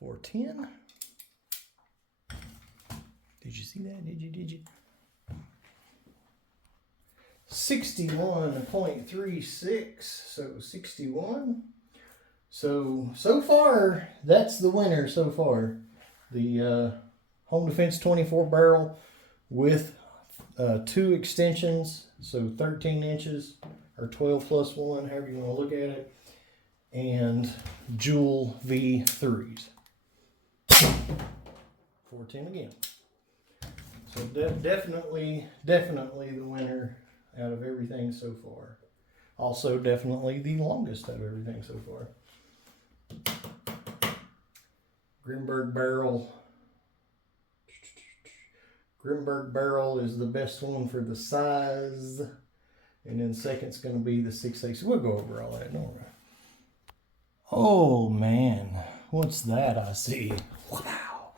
410. Did you see that? Did you? 61.36, so 61. So far, that's the winner so far. The Home Defense 24 barrel with 2 extensions, so 13 inches or 12 plus 1, however you want to look at it, and Joule V3s. 410 again. So definitely the winner out of everything so far. Also definitely the longest out of everything so far. Grimburg barrel. Grimburg barrel is the best one for the size. And then second's going to be the 6/8. We'll go over all that, don't we? Oh, man. What's that I see? Wow.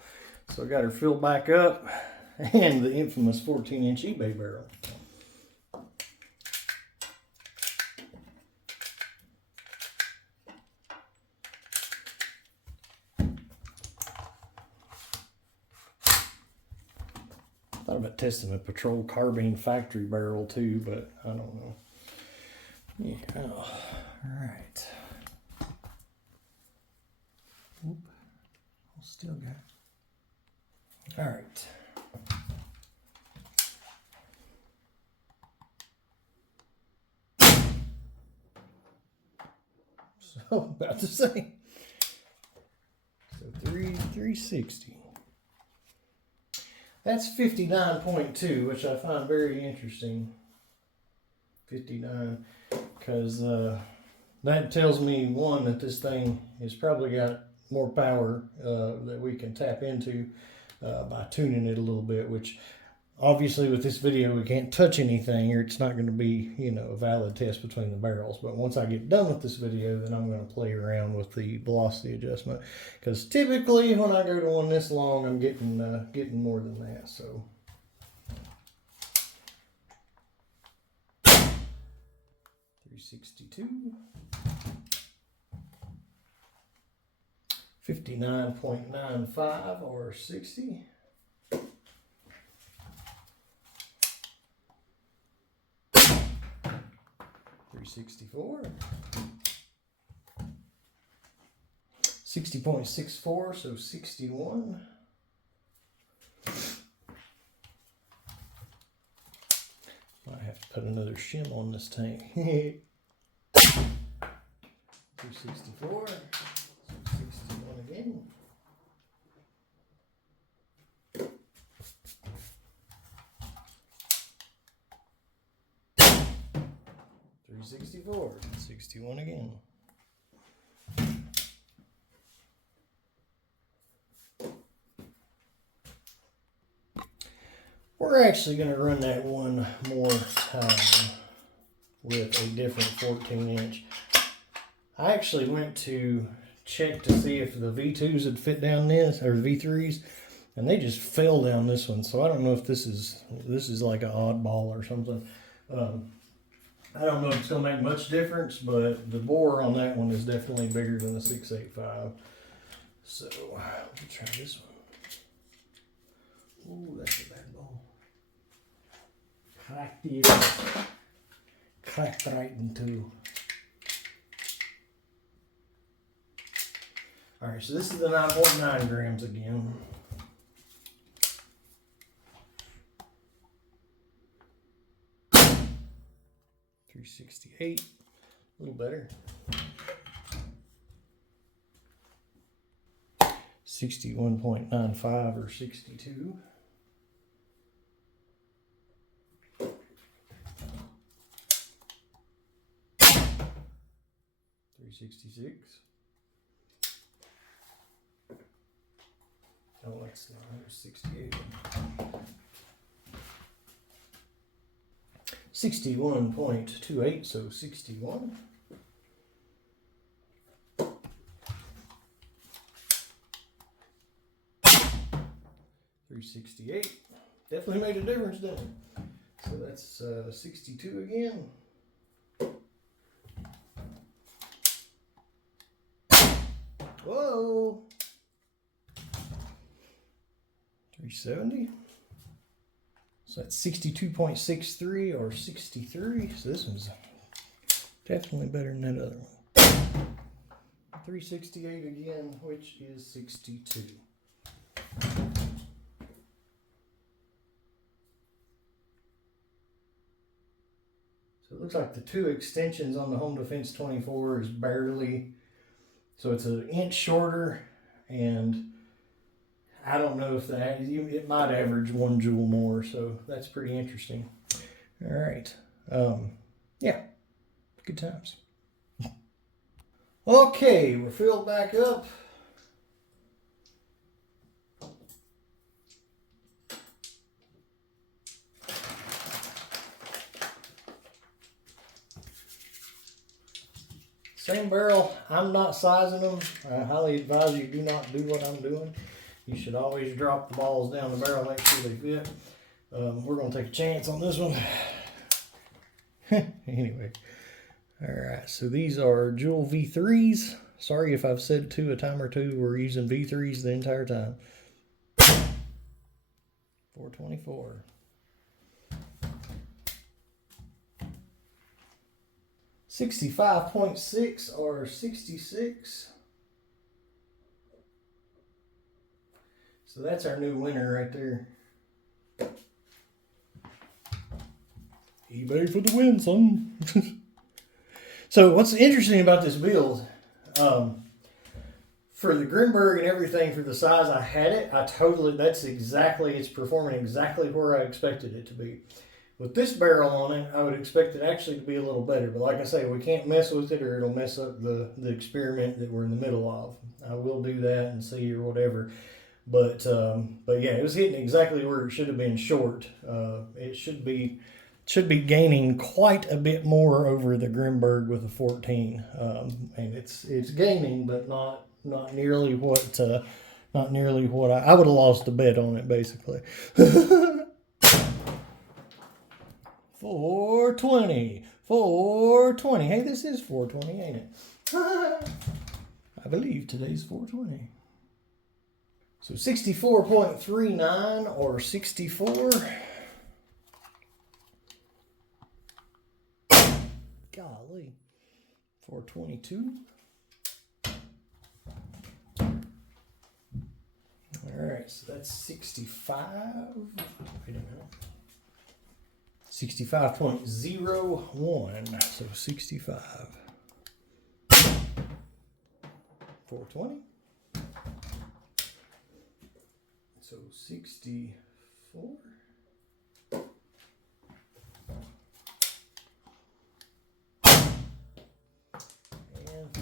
So I got her filled back up. And the infamous 14-inch eBay barrel. Thought about testing a Patrol carbine factory barrel too, but I don't know. Yeah, all right. Oop. Still got it. All right. So about to say. So 360. That's 59.2, which I find very interesting. 59, because that tells me, one, that this thing has probably got more power that we can tap into by tuning it a little bit, which obviously with this video we can't touch anything, or it's not going to be, you know, a valid test between the barrels. But once I get done with this video, then I'm going to play around with the velocity adjustment, because typically when I go to one this long, I'm getting more than that. So 362, 59.95 or 60. 364, 60.64, so 61. Might have to put another shim on this tank. 264, so 61 again. 364, 61 again. We're actually going to run that one more time with a different 14-inch. I actually went to check to see if the V2s would fit down this, or V3s, and they just fell down this one. So I don't know if this is like an oddball or something. I don't know if it's going to make much difference, but the bore on that one is definitely bigger than the 685. So we'll try this one. Ooh, that's a bad ball. Cracked it. Cracked right in two. Alright, so this is the 9.9 grams again. $368, a little better. 61.95 or 62. 366. Oh, that's not 168. 61.28, so 61. 368. Definitely made a difference, didn't it? So that's 62 again. Whoa. 370. So that's 62.63 or 63. So this one's definitely better than that other one. 368 again, which is 62. So it looks like the two extensions on the Home Defense 24 is barely, so it's an inch shorter, and I don't know if that, it might average 1 joule more, so that's pretty interesting. All right. Yeah, good times. Okay, we're filled back up. same barrel. I'm not sizing them. I highly advise you do not do what I'm doing. You should always drop the balls down the barrel, make sure they fit. We're going to take a chance on this one. Anyway. Alright, so these are Jewel V3s. Sorry if I've said two a time or two. We're using V3s the entire time. 424. 65.6 or 66. So that's our new winner right there. eBay for the win, son. So what's interesting about this build, for the Grimburg and everything, for the size I had it, it's performing exactly where I expected it to be. With this barrel on it, I would expect it actually to be a little better. But like I say, we can't mess with it or it'll mess up the experiment that we're in the middle of. I will do that and see or whatever. But yeah, it was hitting exactly where it should have been short. It should be gaining quite a bit more over the Grimburg with a 14. And it's gaining, but not nearly what I would have lost the bet on it, basically. 420. 420. Hey, this is 420, ain't it? I believe today's 420. So 64.39 or 64. Golly. 422. All right, so that's 65. Wait a minute. 65.01. So 65. 420. So 64. And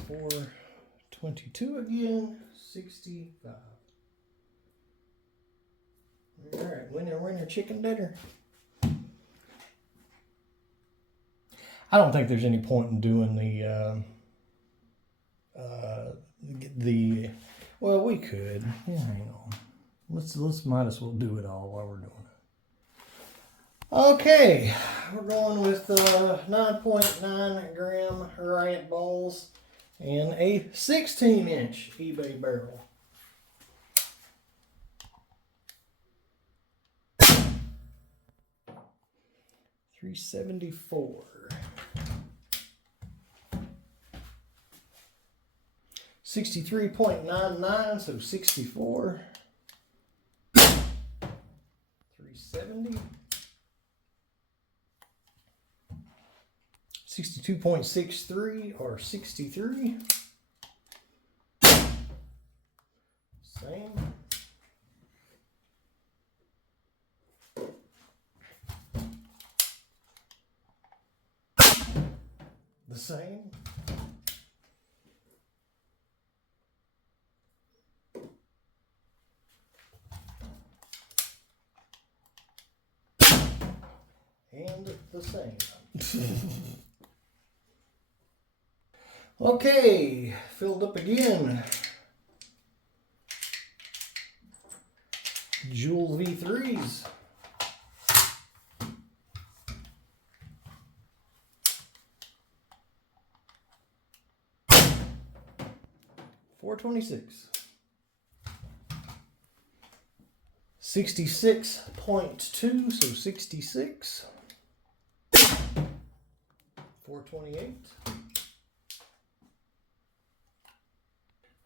422 again. 65. All right, winner, chicken dinner. I don't think there's any point in doing well, we could. Yeah, hang on. Let's might as well do it all while we're doing it. Okay, we're going with 9.9 gram Riot balls and a 16-inch eBay barrel. $374. 63.99, so 64. 370. 62.63 or 63. Same. The same. And the same. Okay, filled up again. Jewel V3s. $426. 66.2, so 66. 428.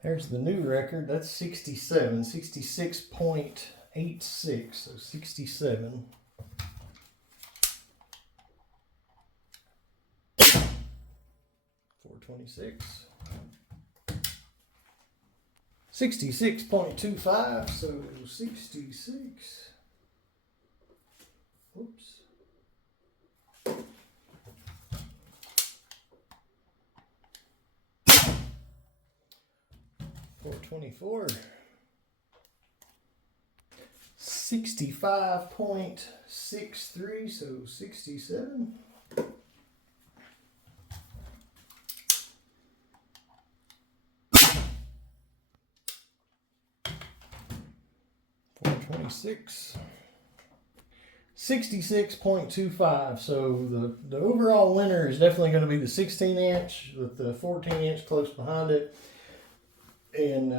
There's the new record. That's 67. 66.86, so 67. 426. 66.25, so 66. Whoops. 424. 65.63, so 67. 26. 66.25. So the overall winner is definitely going to be the 16 inch with the 14 inch close behind it. And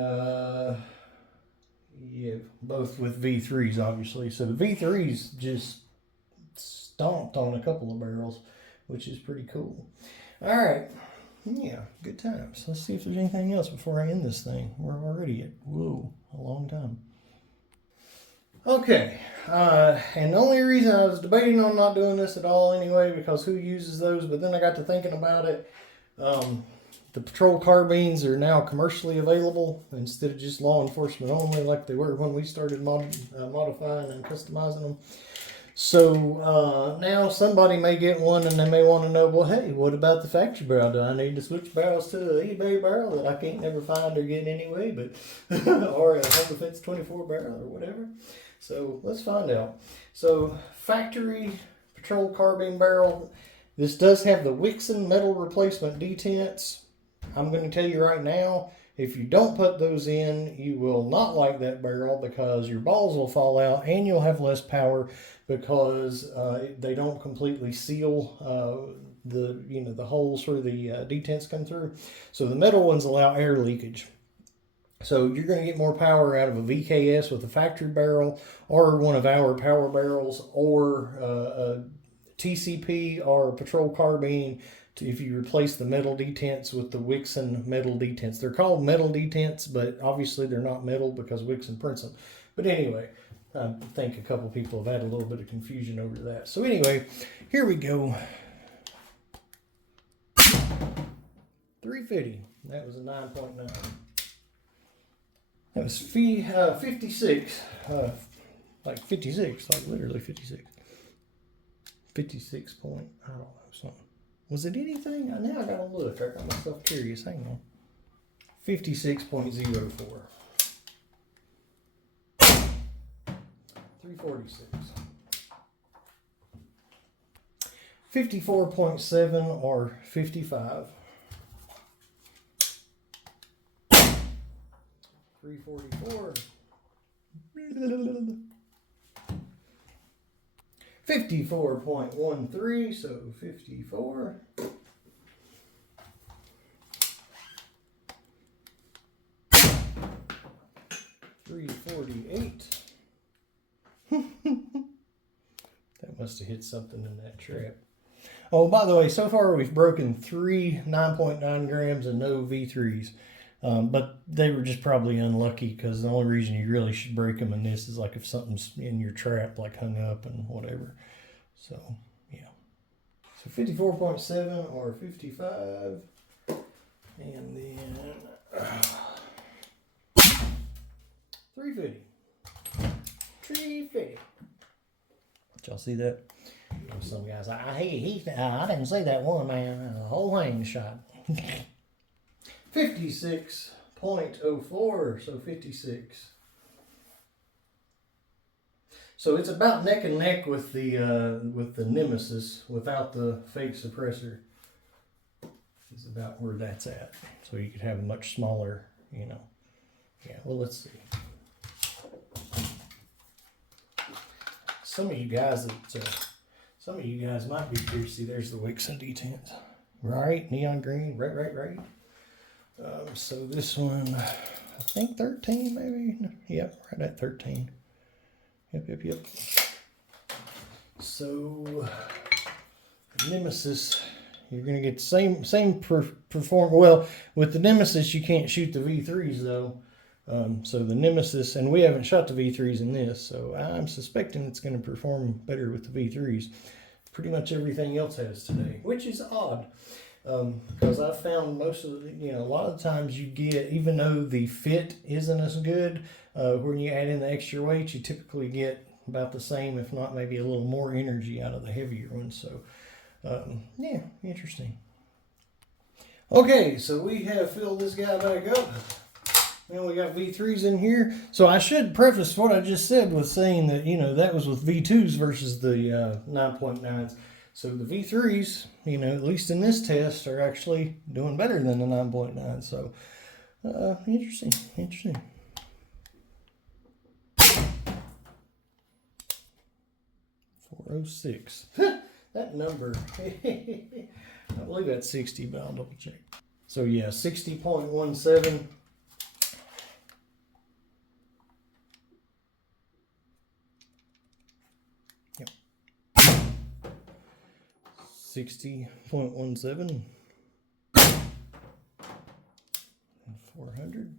yeah, both with V3s obviously. So the V3s just stomped on a couple of barrels, which is pretty cool. All right. Yeah, good times. Let's see if there's anything else before I end this thing. We're already at, whoa, a long time. Okay, and the only reason I was debating on not doing this at all anyway, because who uses those, but then I got to thinking about it. The patrol carbines are now commercially available instead of just law enforcement only like they were when we started modifying and customizing them. So now somebody may get one and they may want to know, well, hey, what about the factory barrel? Do I need to switch barrels to an eBay barrel that I can't never find or get anyway, but or a Home Defense 24 barrel or whatever? So let's find out. So factory patrol carbine barrel. This does have the Wixon metal replacement detents. I'm going to tell you right now, if you don't put those in, you will not like that barrel because your balls will fall out and you'll have less power because they don't completely seal the holes where the detents come through. So the metal ones allow air leakage. So you're going to get more power out of a VKS with a factory barrel or one of our power barrels or a TCP or a patrol carbine if you replace the metal detents with the Wixon metal detents. They're called metal detents, but obviously they're not metal because Wixon prints them. But anyway, I think a couple people have had a little bit of confusion over that. So anyway, here we go. 350. That was a 9.9. That was 56, like 56, like literally 56. 56 point, I don't know, something. Was it anything? Now I gotta look. I got myself curious. Hang on. 56.04. 346. 54.7 or 55. 344. 54.13, so 54. 348. That must have hit something in that trap. Oh, by the way, so far we've broken 3 9.9 grams and no V3s. But they were just probably unlucky because the only reason you really should break them in this is like if something's in your trap, like hung up and whatever. So, yeah. So 54.7 or 55. And then 350. 350. Did y'all see that? Some guys, I didn't see that one, man. The whole thing shot. 56.04, so 56. So it's about neck and neck with the Nemesis without the fake suppressor. Is about where that's at. So you could have a much smaller, you know. Yeah, well, let's see. Some of you guys might be curious. See, there's the Wixon detents. Right, neon green, right. So this one, I think 13 maybe. Yep, right at 13. Yep. So Nemesis, you're gonna get the same perform. Well, with the Nemesis, you can't shoot the V3s though. So the Nemesis, and we haven't shot the V3s in this, so I'm suspecting it's going to perform better with the V3s. Pretty much everything else has today, which is odd. Because I've found most of the, a lot of the times you get, even though the fit isn't as good, when you add in the extra weight, you typically get about the same, if not maybe a little more energy out of the heavier ones. So, yeah, interesting. Okay, so we have filled this guy back up. And we got V3s in here. So I should preface what I just said with saying that, that was with V2s versus the 9.9s. So the V3s, at least in this test, are actually doing better than the 9.9. So, interesting. 406. That number, I believe that's 60, but I'll double check. So yeah, 60.17. Yep. 60.17. 400.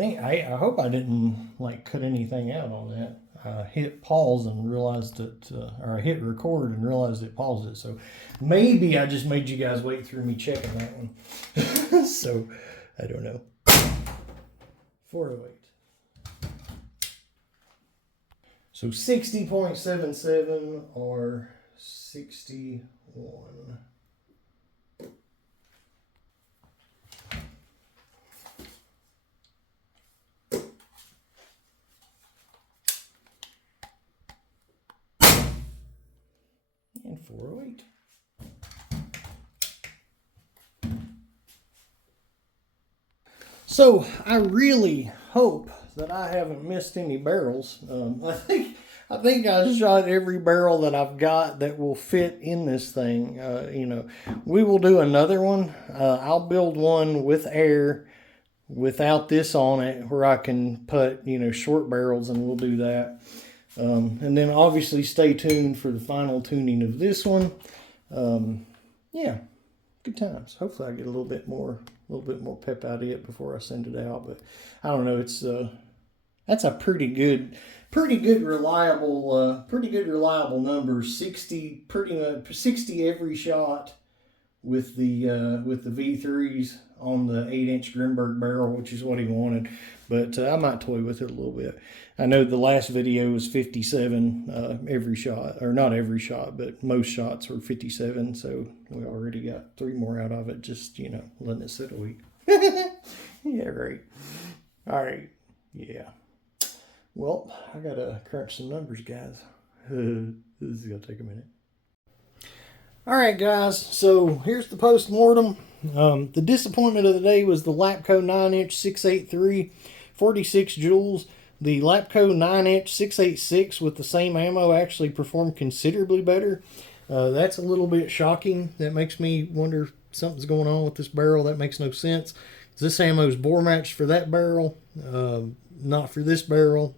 I hope I didn't like cut anything out on that. I hit pause and realized that, or I hit record and realized it paused it. So maybe I just made you guys wait through me checking that one. So I don't know. 408. So 60.77 or 61. And 408. So I really hope that I haven't missed any barrels. I think I shot every barrel that I've got that will fit in this thing. You know, we will do another one. I'll build one with air without this on it where I can put, you know, short barrels, and we'll do that. And then obviously stay tuned for the final tuning of this one. Yeah, good times. Hopefully I get a little bit more pep out of it before I send it out. But I don't know. It's that's a pretty good reliable number. 60 pretty much 60 every shot with the V3s on the 8-inch Grimburg barrel, which is what he wanted. But I might toy with it a little bit. I know the last video was 57 every shot, or not every shot, but most shots were 57. So we already got 3 more out of it, just, you know, letting it sit a week. Yeah, right. All right. Yeah. Well, I got to crunch some numbers, guys. This is going to take a minute. All right, guys. So here's the post-mortem. The disappointment of the day was the Lapco 9-inch 683, 46 joules. The Lapco 9-inch 686 with the same ammo actually performed considerably better. That's a little bit shocking. That makes me wonder something's going on with this barrel. That makes no sense. This ammo is bore matched for that barrel, not for this barrel.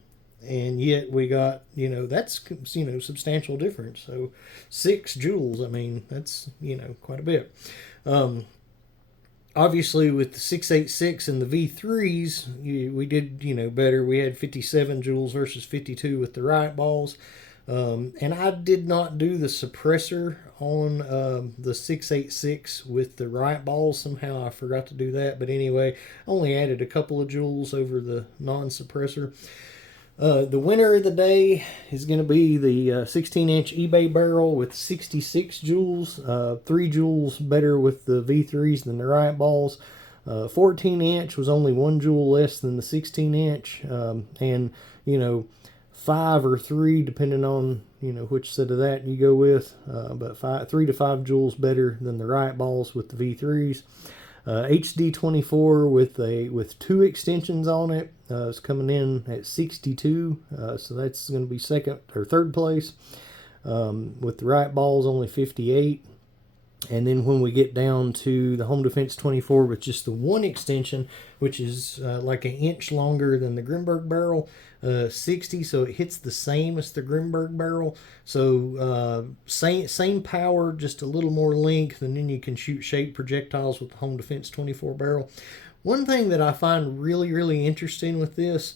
And yet we got, you know, that's, you know, substantial difference. So 6 joules, I mean, that's, you know, quite a bit. Obviously, with the 686 and the V3s, we did, you know, better. We had 57 joules versus 52 with the Riot balls. And I did not do the suppressor on the 686 with the Riot balls. Somehow I forgot to do that. But anyway, I only added a couple of joules over the non-suppressor. The winner of the day is going to be the 16-inch eBay barrel with 66 joules, 3 joules better with the V3s than the Riot balls. 14-inch was only 1 joule less than the 16-inch, and, you know, 5 or 3, depending on, you know, which set of that you go with, but 3 to 5 joules better than the Riot balls with the V3s. HD24 with 2 extensions on it is coming in at 62, so that's going to be second or third place. With the Riot balls only 58. And then when we get down to the Home Defense 24 with just the 1 extension, which is like an inch longer than the Grimburg barrel, 60, so it hits the same as the Grimburg barrel. So same power, just a little more length, and then you can shoot shaped projectiles with the Home Defense 24 barrel. One thing that I find really, really interesting with this,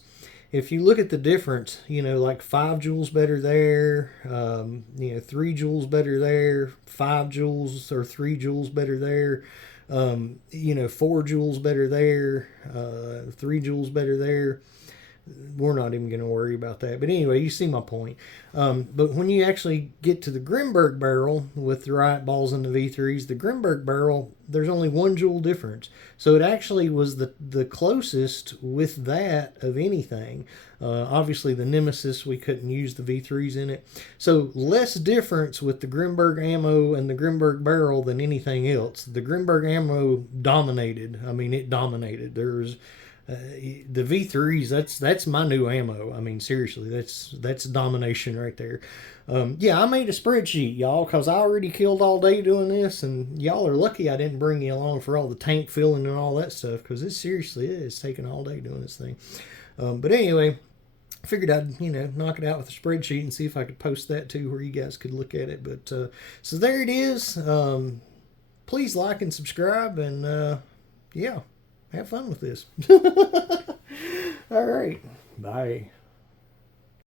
if you look at the difference, you know, like 5 joules better there, you know, 3 joules better there, 5 joules or 3 joules better there, you know, 4 joules better there, 3 joules better there. we're not even going to worry about that. But anyway, you see my point. But when you actually get to the Grimburg barrel with the Riot balls and the V3s, the Grimburg barrel, there's only 1 joule difference. So it actually was the closest with that of anything. Obviously, the Nemesis, we couldn't use the V3s in it. So less difference with the Grimburg ammo and the Grimburg barrel than anything else. The Grimburg ammo dominated. I mean, it dominated. There's the V3s, that's my new ammo. I mean, seriously, that's domination right there. Yeah, I made a spreadsheet, y'all, because I already killed all day doing this, and y'all are lucky I didn't bring you along for all the tank filling and all that stuff, because it seriously is taking all day doing this thing. But anyway, I figured I'd knock it out with a spreadsheet and see if I could post that too, where you guys could look at it. But so there it is. Please like and subscribe, and yeah, have fun with this. All right. Bye.